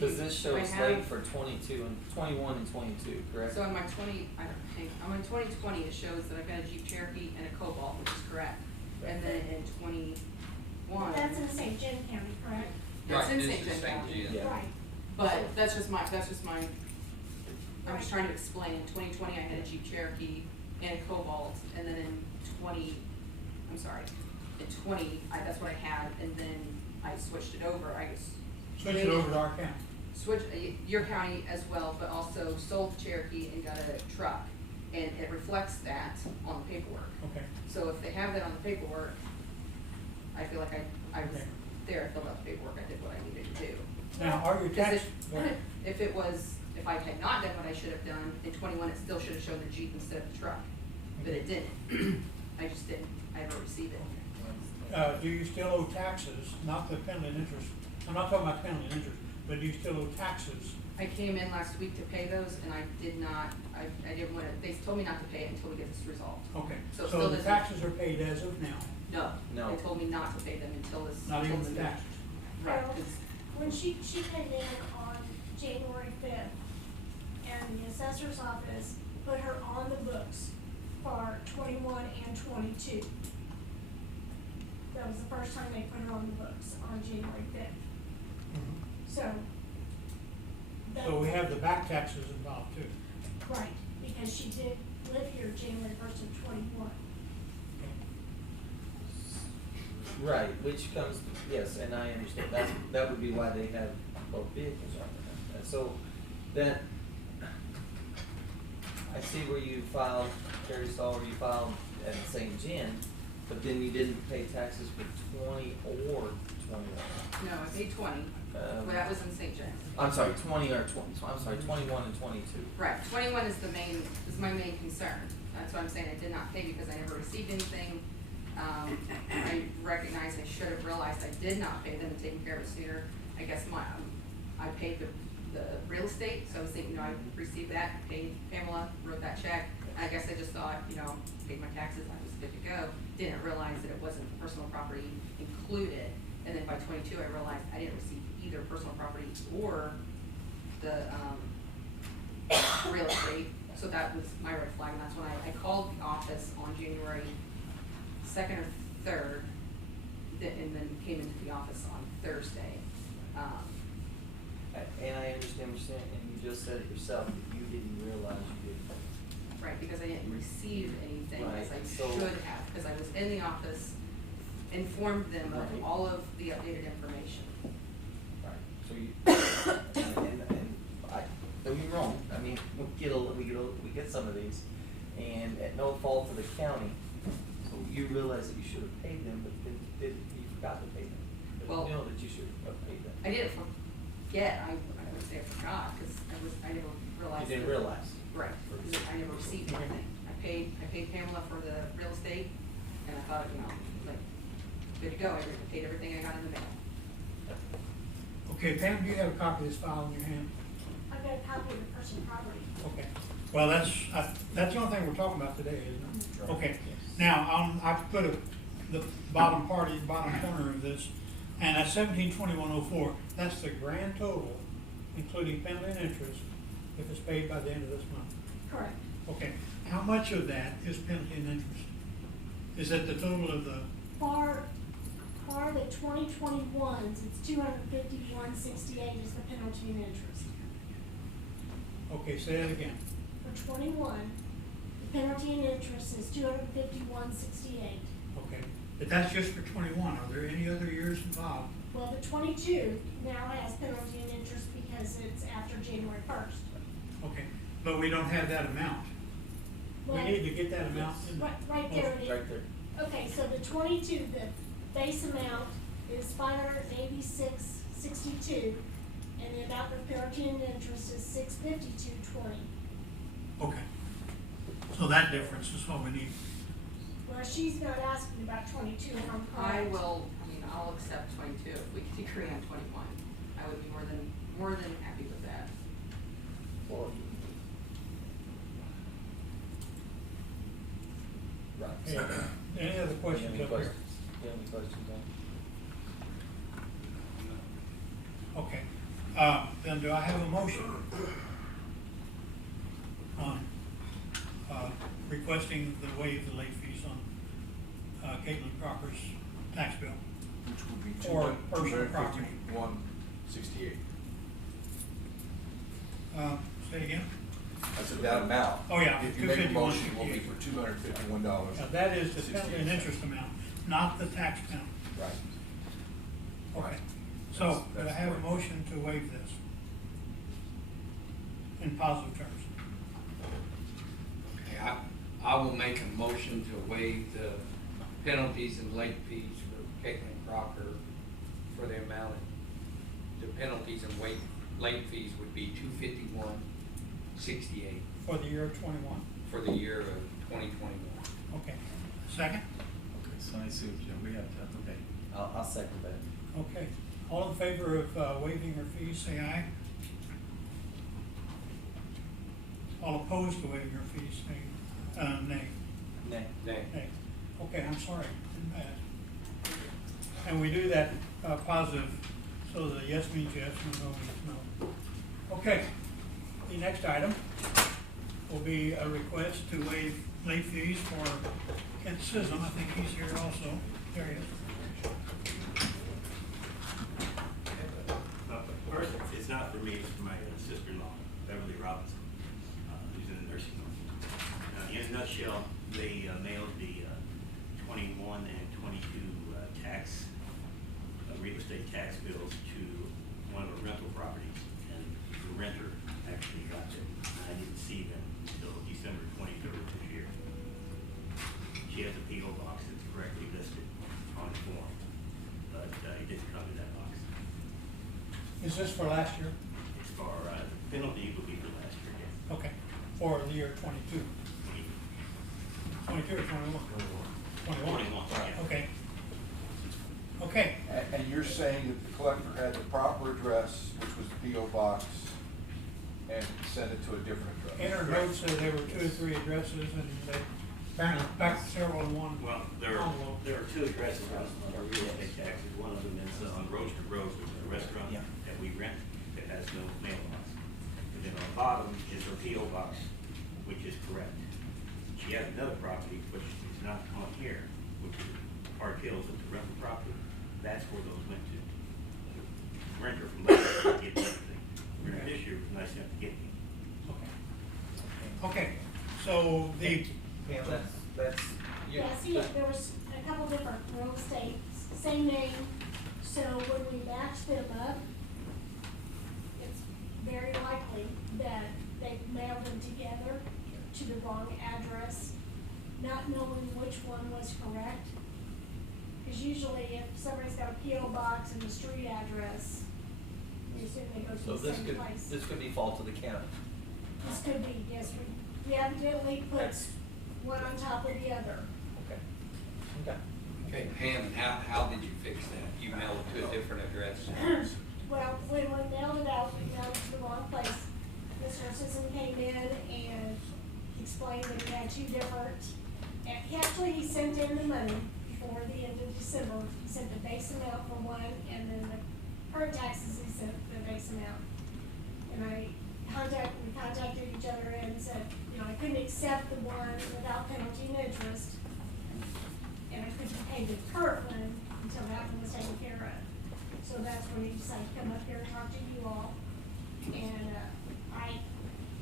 Cause this See, shows I late have- for 22 and 21 and 22, correct? So on my 2020, it shows that I've got a Jeep Cherokee and a Cobalt, which is correct. And then in 21. That's in St. John County, correct? That's in Right, St. this is John St. County. John. Yeah. Right. But that's just my, I'm just trying to explain, in 2020, I had a Jeep Cherokee and a Cobalt, and then in 20, I'm sorry, in 20, that's what I had, and then I switched it over, I guess. Switch it over to our county. Switch, your county as well, but also sold the Cherokee and got a truck, and it reflects that on the paperwork. Okay. So if they have that on the paperwork, I feel like I was Okay. there, I filled out the paperwork, I did what I needed to do. Now, are your Because tax, go ahead. if I had not done what I should have done, in 21, it still should have shown the Jeep instead of the truck, but it didn't. I just didn't, I never received it. Do you still owe taxes, not the penalty and interest? I'm not talking about penalty and interest, but do you still owe taxes? I came in last week to pay those, and I did not, I didn't want to, they told me not to pay it until we get this resolved. Okay, So it so still the doesn't- taxes are paid as of now, No, No. they told me not to pay them until this. not until even the this- taxes. Right, Well, 'cause when she came in on January 5th, and the assessor's office put her on the books for 21 and 22. That was the first time they put her on the books, on January 5th. So. that- So we have the back taxes involved too. Right, because she did live here January 1st of 21. Right, which comes, yes, and I understand, that would be why they have both vehicles on there. And so, then, I see where you filed, Terry saw where you filed at St. John, but then you didn't pay taxes for 20 or 21. No, I paid 20, well, that was in St. John's. I'm sorry, 20 or 20, I'm sorry, 21 and 22. Right, 21 is my main concern. That's what I'm saying, I did not pay because I never received anything. I recognize I should have realized I did not pay them and taken care of it sooner. I guess I paid the real estate, so I was thinking, I received that, paid Pamela, wrote that check. I guess I just thought, paid my taxes, I was good to go. Didn't realize that it wasn't personal property included. And then by 22, I realized I didn't receive either personal property or the real estate. So that was my red flag, and that's when I called the office on January 2nd or 3rd, and then came into the office on Thursday. And I understand what you're saying, and you just said it yourself, that you didn't realize you didn't. Right, because I didn't receive anything as I Right, so- should have, because I was in the office, informed them of Right. all of the updated information. Right, so you, and I, don't get me wrong, I mean, we get some of these, and at no fault of the county, so you realize that you should have paid them, but then you forgot to pay them. But Well- you know that you should have paid them. I didn't forget, I would say I forgot, because I never realized. You didn't that- realize. Right, because I never received anything. I paid Pamela for the real estate, and I thought, like, good to go, I paid everything I got in the mail. Okay, Pam, do you have a copy of this file in your hand? I've got a copy of the personal property. Okay, well, that's the only thing we're talking about today, isn't it? Okay, now, I put the bottom corner of this, and that's 172104, that's the grand total, including penalty and interest, if it's paid by the end of this month. Correct. Okay, how much of that is penalty and interest? Is that the total of the, For the 2021s, it's 251.68 is the penalty and interest. okay, say that again. For 21, the penalty and interest is 251.68. Okay, but that's just for 21, are there any other years involved? Well, the 22 now has penalty and interest because it's after January 1st. Okay, but we don't have that amount. We Well, need to get that amount in. Right there it is. Right there. Okay, so the 22, the base amount is 586.62, and the amount of penalty and interest is 652.20. Okay, so that difference is what we need. Well, she's not asking about 22, if I'm correct. I'll accept 22 if we can agree on 21. I would be more than happy with that. Well, right. Hey, any other questions Any up here? questions? You have any questions on? Okay, then do I have a motion on requesting the waive the late fees on Caitlin Crocker's tax bill? Which would be Or personal property. 251.68. Say it again? That's that amount. Oh, yeah, If you make a 251.68. motion, it will be for $251. Now, that is the penalty and interest amount, not the tax penalty. Right. Okay, Right. so, That's- do I that's have a correct. motion to waive this? In positive terms? Okay, I will make a motion to waive the penalties and late fees for Caitlin Crocker for the amount. The penalties and late fees would be $251.68 For the year of 21? for the year of 2021. Okay, second? Okay, so I see what we have to, okay, I'll second that. Okay, all in favor of waiving her fees, say aye. All opposed to waiving her fees, say nay. Nay. Nay. Nay. Okay, I'm sorry, didn't pass. And we do that positive, so the yes means yes and no means no. Okay, the next item will be a request to waive late fees for Kent Sism. I think he's here also. There he is. First, it's not for me, it's for my sister-in-law, Beverly Robinson, who's in the nursing home. In a nutshell, they mailed the 21 and 22 tax, real estate tax bills to one of the rental properties, and the renter actually got them. I didn't see them until December 23rd this year. She has a P.O. box that's correctly listed on the form, but it didn't come in that box. Is this for last year? It's for, the penalty will be for last year, yeah. Okay, for the year 22. 22 or 21? 21. 21, yeah. Okay. Okay. And you're saying that the collector had the proper address, which was the P.O. box, and sent it to a different address? In her notes said there were 2 or 3 addresses, and they back several in one. Well, there are 2 addresses on our real estate taxes. One of them is on Roast to Roast, which is a restaurant that we rent that has no mailbox. And then on the bottom is her P.O. box, which is correct. She has another property, which is not on here, which is Park Hills, it's a rental property. That's where those went to. The renter from last year didn't get anything. Renter this year was nice enough to get me. Okay, so the. Pam, that's. Yeah, see, there was a couple different real estates, same name, so when we match them up, it's very likely that they mailed them together to the wrong address, not knowing which one was correct. Because usually if somebody's got a P.O. box and a street address, we assume they go to So the same place. this could be fault of the county. This could be, yes, we evidently put one on top of the other. Okay. Okay. Okay, Pam, how did you fix that? You mailed it to a different address? Well, when we mailed it out, we mailed it to the wrong place. Mr. Sisson came in and explained that he had 2 different, and he sent in the money before the end of December. He sent the base amount for one, and then the current taxes, he sent the base amount. And we contacted each other and said, I couldn't accept the one without penalty and interest, and I couldn't pay the current one until that one was taken care of. So that's when he decided to come up here and talk to you all. And I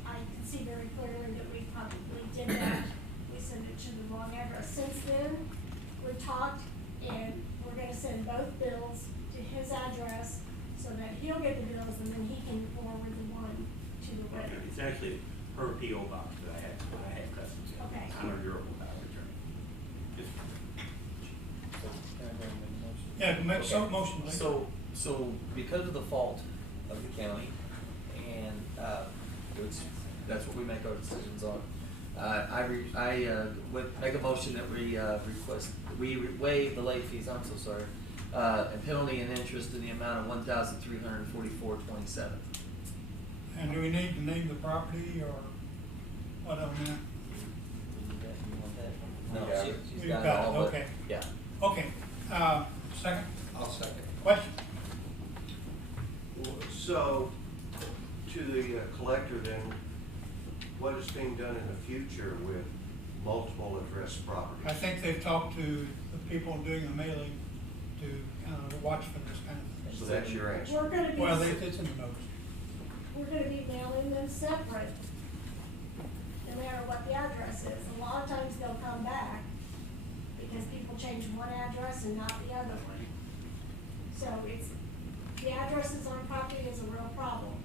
can see very clearly that we probably did that. We sent it to the wrong address. Since then, we've talked, and we're gonna send both bills to his address so that he'll get the bills, and then he can forward the one to the renter. It's actually her P.O. box that I had customs in. Okay. I'm a durable power attorney. Yeah, make some motion. Please. So because of the fault of the county, and that's what we make our decisions on. I would make a motion that we waive the late fees. I'm so sorry, and penalty and interest in the amount of $1,344.27. And do we need to name the property or what on that? No, Yeah. she's We've got it got all, it, but, okay. yeah. Okay, second? I'll second. Question? So, to the collector then, what is being done in the future with multiple address properties? I think they've talked to the people doing the mailing to watch for this kind of thing. So that's your answer? We're gonna be. Well, it's in the notes. We're gonna be mailing them separate, no matter what the address is. A lot of times they'll come back because people change one address and not the other one. So the addresses on property is a real problem.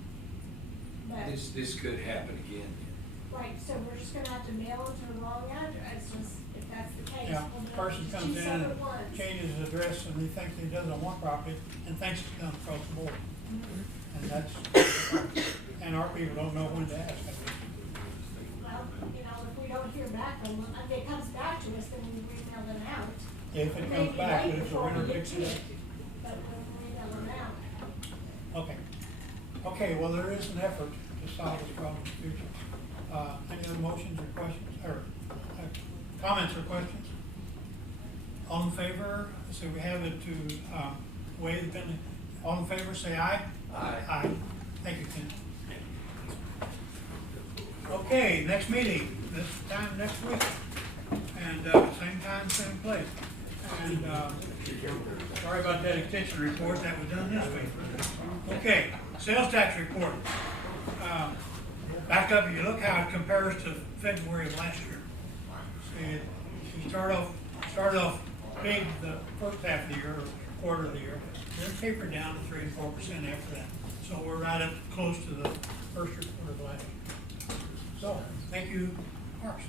But, This could happen again. right, so we're just gonna have to mail them to the wrong address, just if that's the case. Yeah, we'll the mail person just comes 2 in separate and ones. changes his address and he thinks he does on one property and thinks it's done across the board. And that's, and our people don't know when to ask. Well, if we don't hear back from them, if it comes back to us, then we email them out. If it May comes be back, late but it's a before we winter get fix to it. it, but we'll email them out. Okay. Okay, well, there is an effort to solve this problem in the future. Any other motions or questions, or comments or questions? All in favor, so we have it to waive the penalty. All in favor, say aye. Aye. Aye. Thank you, Ken. Okay, next meeting, this time next week. And same time, same place. And sorry about that extension report that was done this week. Okay, sales tax report. Back up, if you look how it compares to February of last year. See, you start off big the first half of the year, or quarter of the year, then taper down to 3 and 4% after that. So we're right up close to the first report of last year. So, thank you, Parks.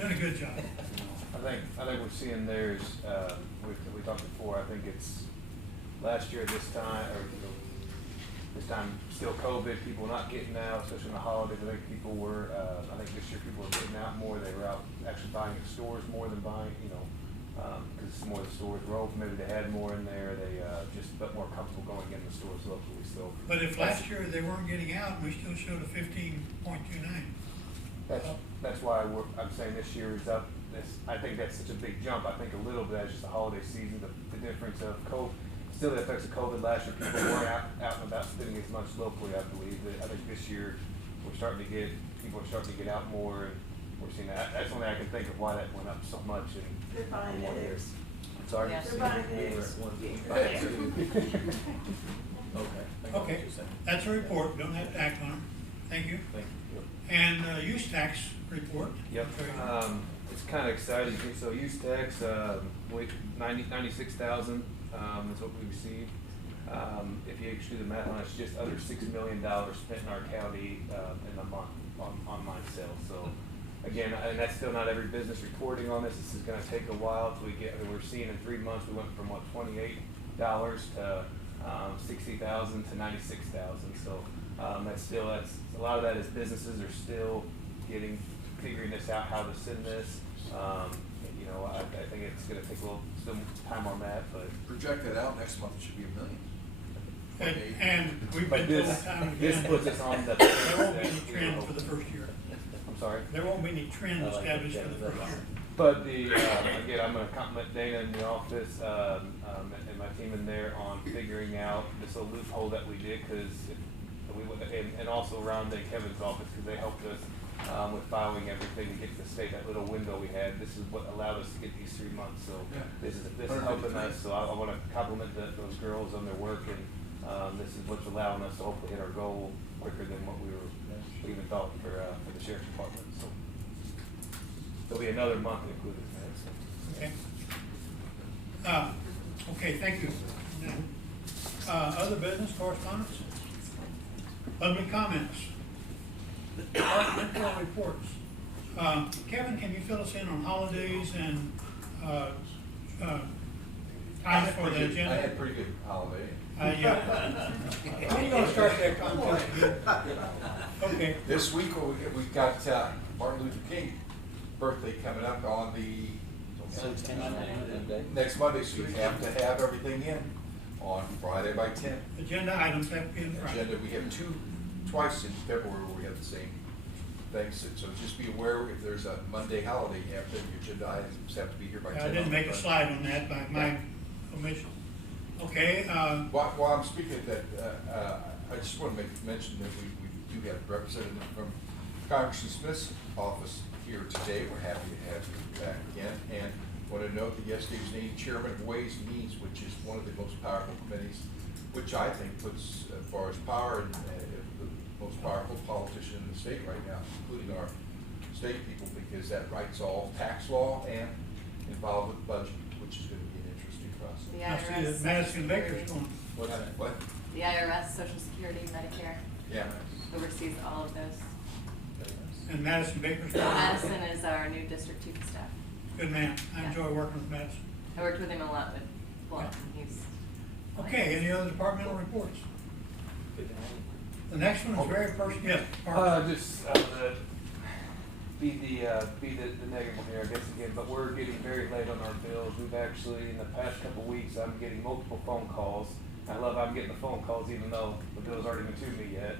Done a good job. I think we're seeing there's, we talked before, I think it's last year this time, or this time still COVID, people not getting out, especially in the holidays. I think people were, I think this year people were getting out more. They were out actually buying at stores more than buying, because more of the stores were open. Maybe they had more in there. They just felt more comfortable going in the stores locally. So, but if last year they weren't getting out, we still showed a 15.29. That's why I'm saying this year is up. I think that's such a big jump. I think a little bit that's just the holiday season, the difference of COVID. Still the effects of COVID last year, people weren't out and about spending as much locally, I believe. But I think this year people are starting to get out more, and we're seeing that. That's the only I can think of why that went up so much in 1 year. Sorry? Yeah. They're buying eggs. Okay, that's a report, don't have to act on it. Thank you. Thank you. And use tax report. Yep. It's kind of exciting. So use tax, 96,000 is what we received. If you actually do the math on it, it's just under $6 million spent in our county in a month on online sales. So again, and that's still not every business reporting on this. This is going to take a while till we get. We're seeing in 3 months we went from $28 to 60,000 to 96,000. So that's a lot of that is businesses are still figuring this out, how to send this. I think it's going to take a little still time on that, but projected out next month it should be $1 million. And we've been told time and this again, puts us on the. there won't be any trend for the first year. I'm sorry. There won't be any trend established for the first year. But again, I'm going to compliment Dana in the office and my team in there on figuring out this little loophole that we did, and also around Kevin's office, because they helped us with filing everything to get to the state, that little window we had. This is what allowed us to get these 3 months. So this is helping us. So I want to compliment those girls on their work, and this is what's allowing us to hopefully hit our goal quicker than what we even thought for the sheriff's department. So there'll be another month included in that. So. Okay. Okay, thank you. Other business correspondence? Public comments? Departmental reports. Kevin, can you fill us in on holidays and times for the agenda? I had a pretty good holiday. Yeah. When are you going to start that contest again? Okay. This week we've got Martin Luther King birthday coming up on the next Monday, so you have to have everything in on Friday by 10. Agenda items have to be in Friday. We have twice in February where we have the same things. So just be aware if there's a Monday holiday, you have to, your agenda items have to be here by 10. I didn't make a slide on that by my omission. Okay. While I'm speaking of that, I just want to mention that we do have a representative from Congressman Smith's office here today. We're happy to have you back again. And want to note that yesterday was named chairman of Ways and Means, which is one of the most powerful committees, which I think puts, as far as power, and the most powerful politician in the state right now, including our state people, because that writes all tax law and involved with budget, which is going to be an interesting process. The I see IRS, that Madison Baker's going. What? the IRS, Social Security, Medicare, Yeah. oversees all of those. And Madison Baker's going. Madison is our new district chief of staff. Good man. I Yeah. enjoy working with Madison. I worked with him a lot with Blunt. He's Okay, any other departmental reports? The next one is very personal. Yes, Just be the negative one here, I guess, again, but we're getting very late on our bills. We've actually, in the past couple of weeks, I'm getting multiple phone calls. I love how I'm getting the phone calls even though the bills aren't even to me yet.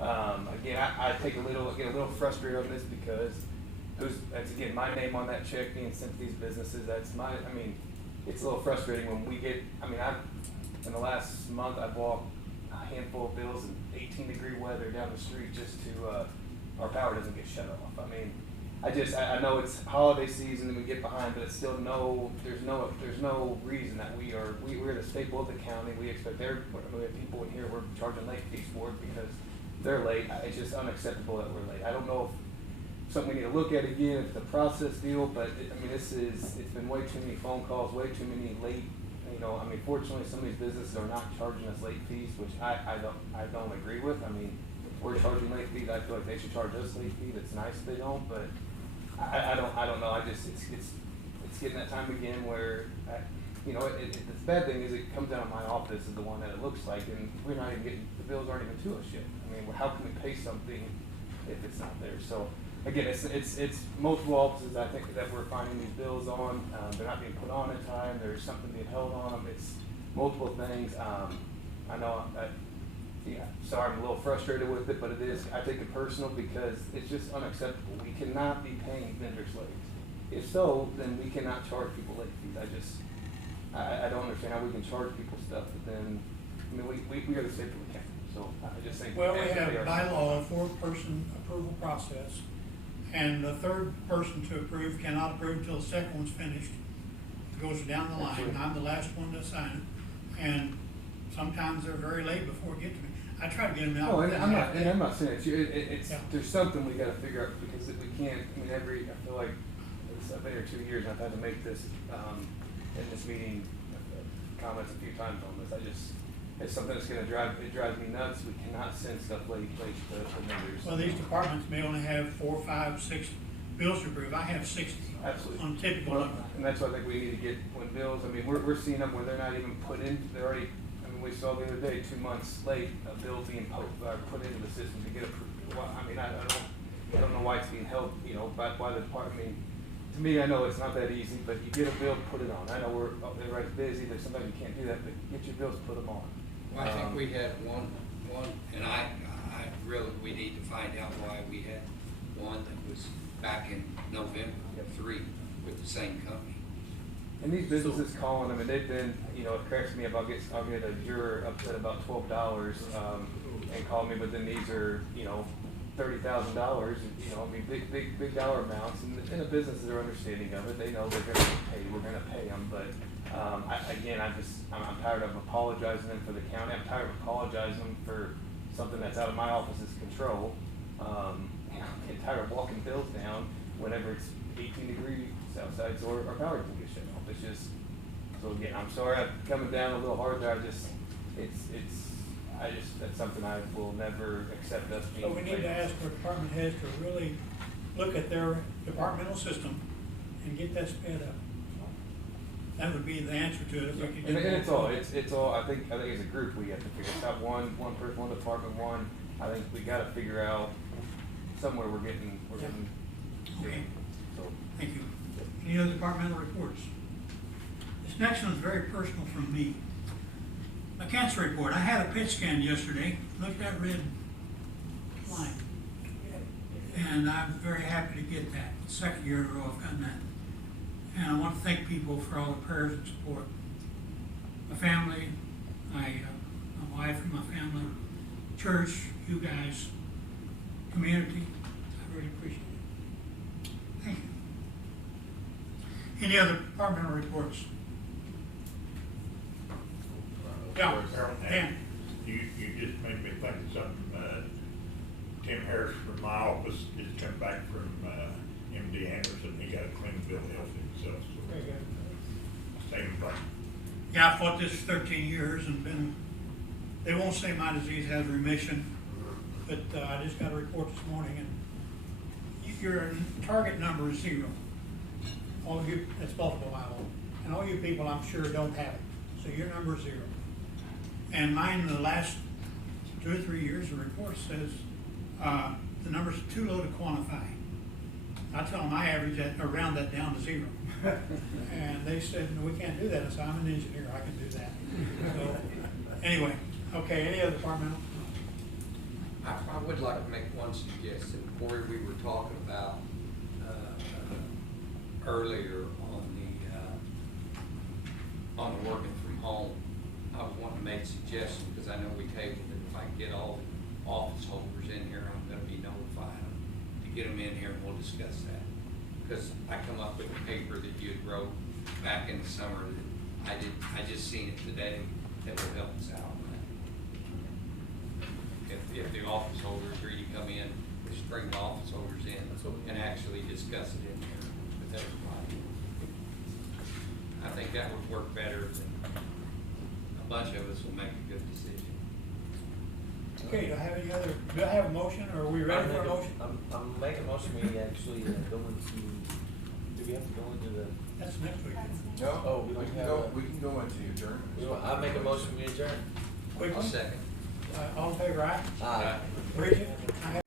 Again, I get a little frustrated on this because that's again my name on that check being sent to these businesses. It's a little frustrating when we get, in the last month I've walked a handful of bills in 18-degree weather down the street just to, our power doesn't get shut off. I know it's holiday season and we get behind, but it's still there's no reason that we're the staple of the county. We expect we have people in here we're charging late fees for it because they're late. It's just unacceptable that we're late. I don't know if something we need to look at again, it's a process deal, but I mean, it's been way too many phone calls, way too many late, I mean, fortunately, some of these businesses are not charging us late fees, which I don't agree with. I mean, we're charging late fees, I feel like they should charge us late fees, it's nice if they don't, but I don't know, it's getting that time again where, the bad thing is it comes out of my office is the one that it looks like, and we're not even getting, the bills aren't even to us yet. I mean, how can we pay something if it's not there? So, again, it's multiple offices, I think, that we're finding these bills on, they're not being put on in time, there's something being held on them, it's multiple things. I know, sorry, I'm a little frustrated with it, but I take it personal because it's just unacceptable. We cannot be paying vendors late. If so, then we cannot charge people late fees. I don't understand how we can charge people stuff, but then, I mean, we gotta say what we can. So I just think. Well, we have by law a 4-person approval process, and the third person to approve cannot approve until the second one's finished. It goes down the line, and I'm the last one to sign it, and sometimes they're very late before it gets to me. I try to get them out. Oh, and I'm not saying it's yeah. There's something we gotta figure out, because we can't, I mean, I feel like I've been here 2 years, and I've had to make this, in this meeting, comments a few times on this. It's something that's gonna drives me nuts. We cannot send stuff late to vendors. Well, these departments may only have 4, 5, 6 bills to approve. I have 60. Absolutely. On typical Well, number. and that's why I think we need to get, when bills, I mean, we're seeing them where they're not even put in, they're already, I mean, we saw the other day, 2 months late, a bill being put into the system to get approved. Well, I mean, I don't know why it's being held, by the department. I mean, to me, I know it's not that easy, but you get a bill, put it on. I know everybody's busy, there's somebody you can't do that, but get your bills, put them on. Well, I think we had one, and I really, we need to find out why we had one that was back in November 3 with the same company. And these businesses calling them, and they've been, it cracks me up. I'll get a juror up at about $12 and call me, but then these are, $30,000. I mean, big dollar amounts, and the businesses are understanding of it. They know they're going to get paid. We're going to pay them, but I'm tired of apologizing them for the county. I'm tired of apologizing for something that's out of my office's control. I'm getting tired of walking bills down whenever it's 18 degrees outside, so our power can get shut off. It's just, so again, I'm sorry I'm coming down a little hard there. That's something I will never accept us being. So we need to ask our department heads to really look at their departmental system and get that sped up. That would be the answer to it. If we could do And it's all. I think as a group we have to figure it out. One person, one department, one. I think we got to figure out somewhere we're getting. Okay. So thank you. Any other departmental reports? This next one is very personal from me. A cancer report. I had a PET scan yesterday. Look at that red line. And I'm very happy to get that. Second year in a row I've gotten that. And I want to thank people for all the prayers and support. My family, my wife and my family, church, you guys, community. I really appreciate it. Thank you. Any other departmental reports? Yeah, Dan. You just made me think of something. Tim Harris from my office just come back from MD Anderson. He got a clean bill of health himself. So Very good. Same thing. Yeah, I fought this for 13 years and they won't say my disease has remission, but I just got a report this morning, and your target number is 0. All of you, that's multiple myeloma, and all you people I'm sure don't have it, so your number is 0. And mine in the last 2 or 3 years, the report says the number's too low to quantify. I tell them I average that, or round that down to 0. And they said, no, we can't do that. I said, I'm an engineer, I can do that. So, anyway, okay, any other departmental? I would like to make one suggestion. Corey, we were talking about earlier on the working from home. I was wanting to make a suggestion because I know we tabled it. If I can get all the office holders in here, I'm going to be notifying them to get them in here and we'll discuss that. Because I come up with a paper that you had wrote back in the summer that I just seen it today that will help us out. If the office holders agree to come in just bring the office holders in and actually discuss it in here with everybody. I think that would work better than a bunch of us will make a good decision. Okay, do I have any other, do I have a motion, or are we ready for a motion? I'm making a motion, we actually go into, do we have to go into the? That's next week. No, Oh, we we don't can have go, a- we can go into the adjournment. I make a motion, we adjourn. Quickly, I'll second. all in favor, aye? Aye. Bridget, I have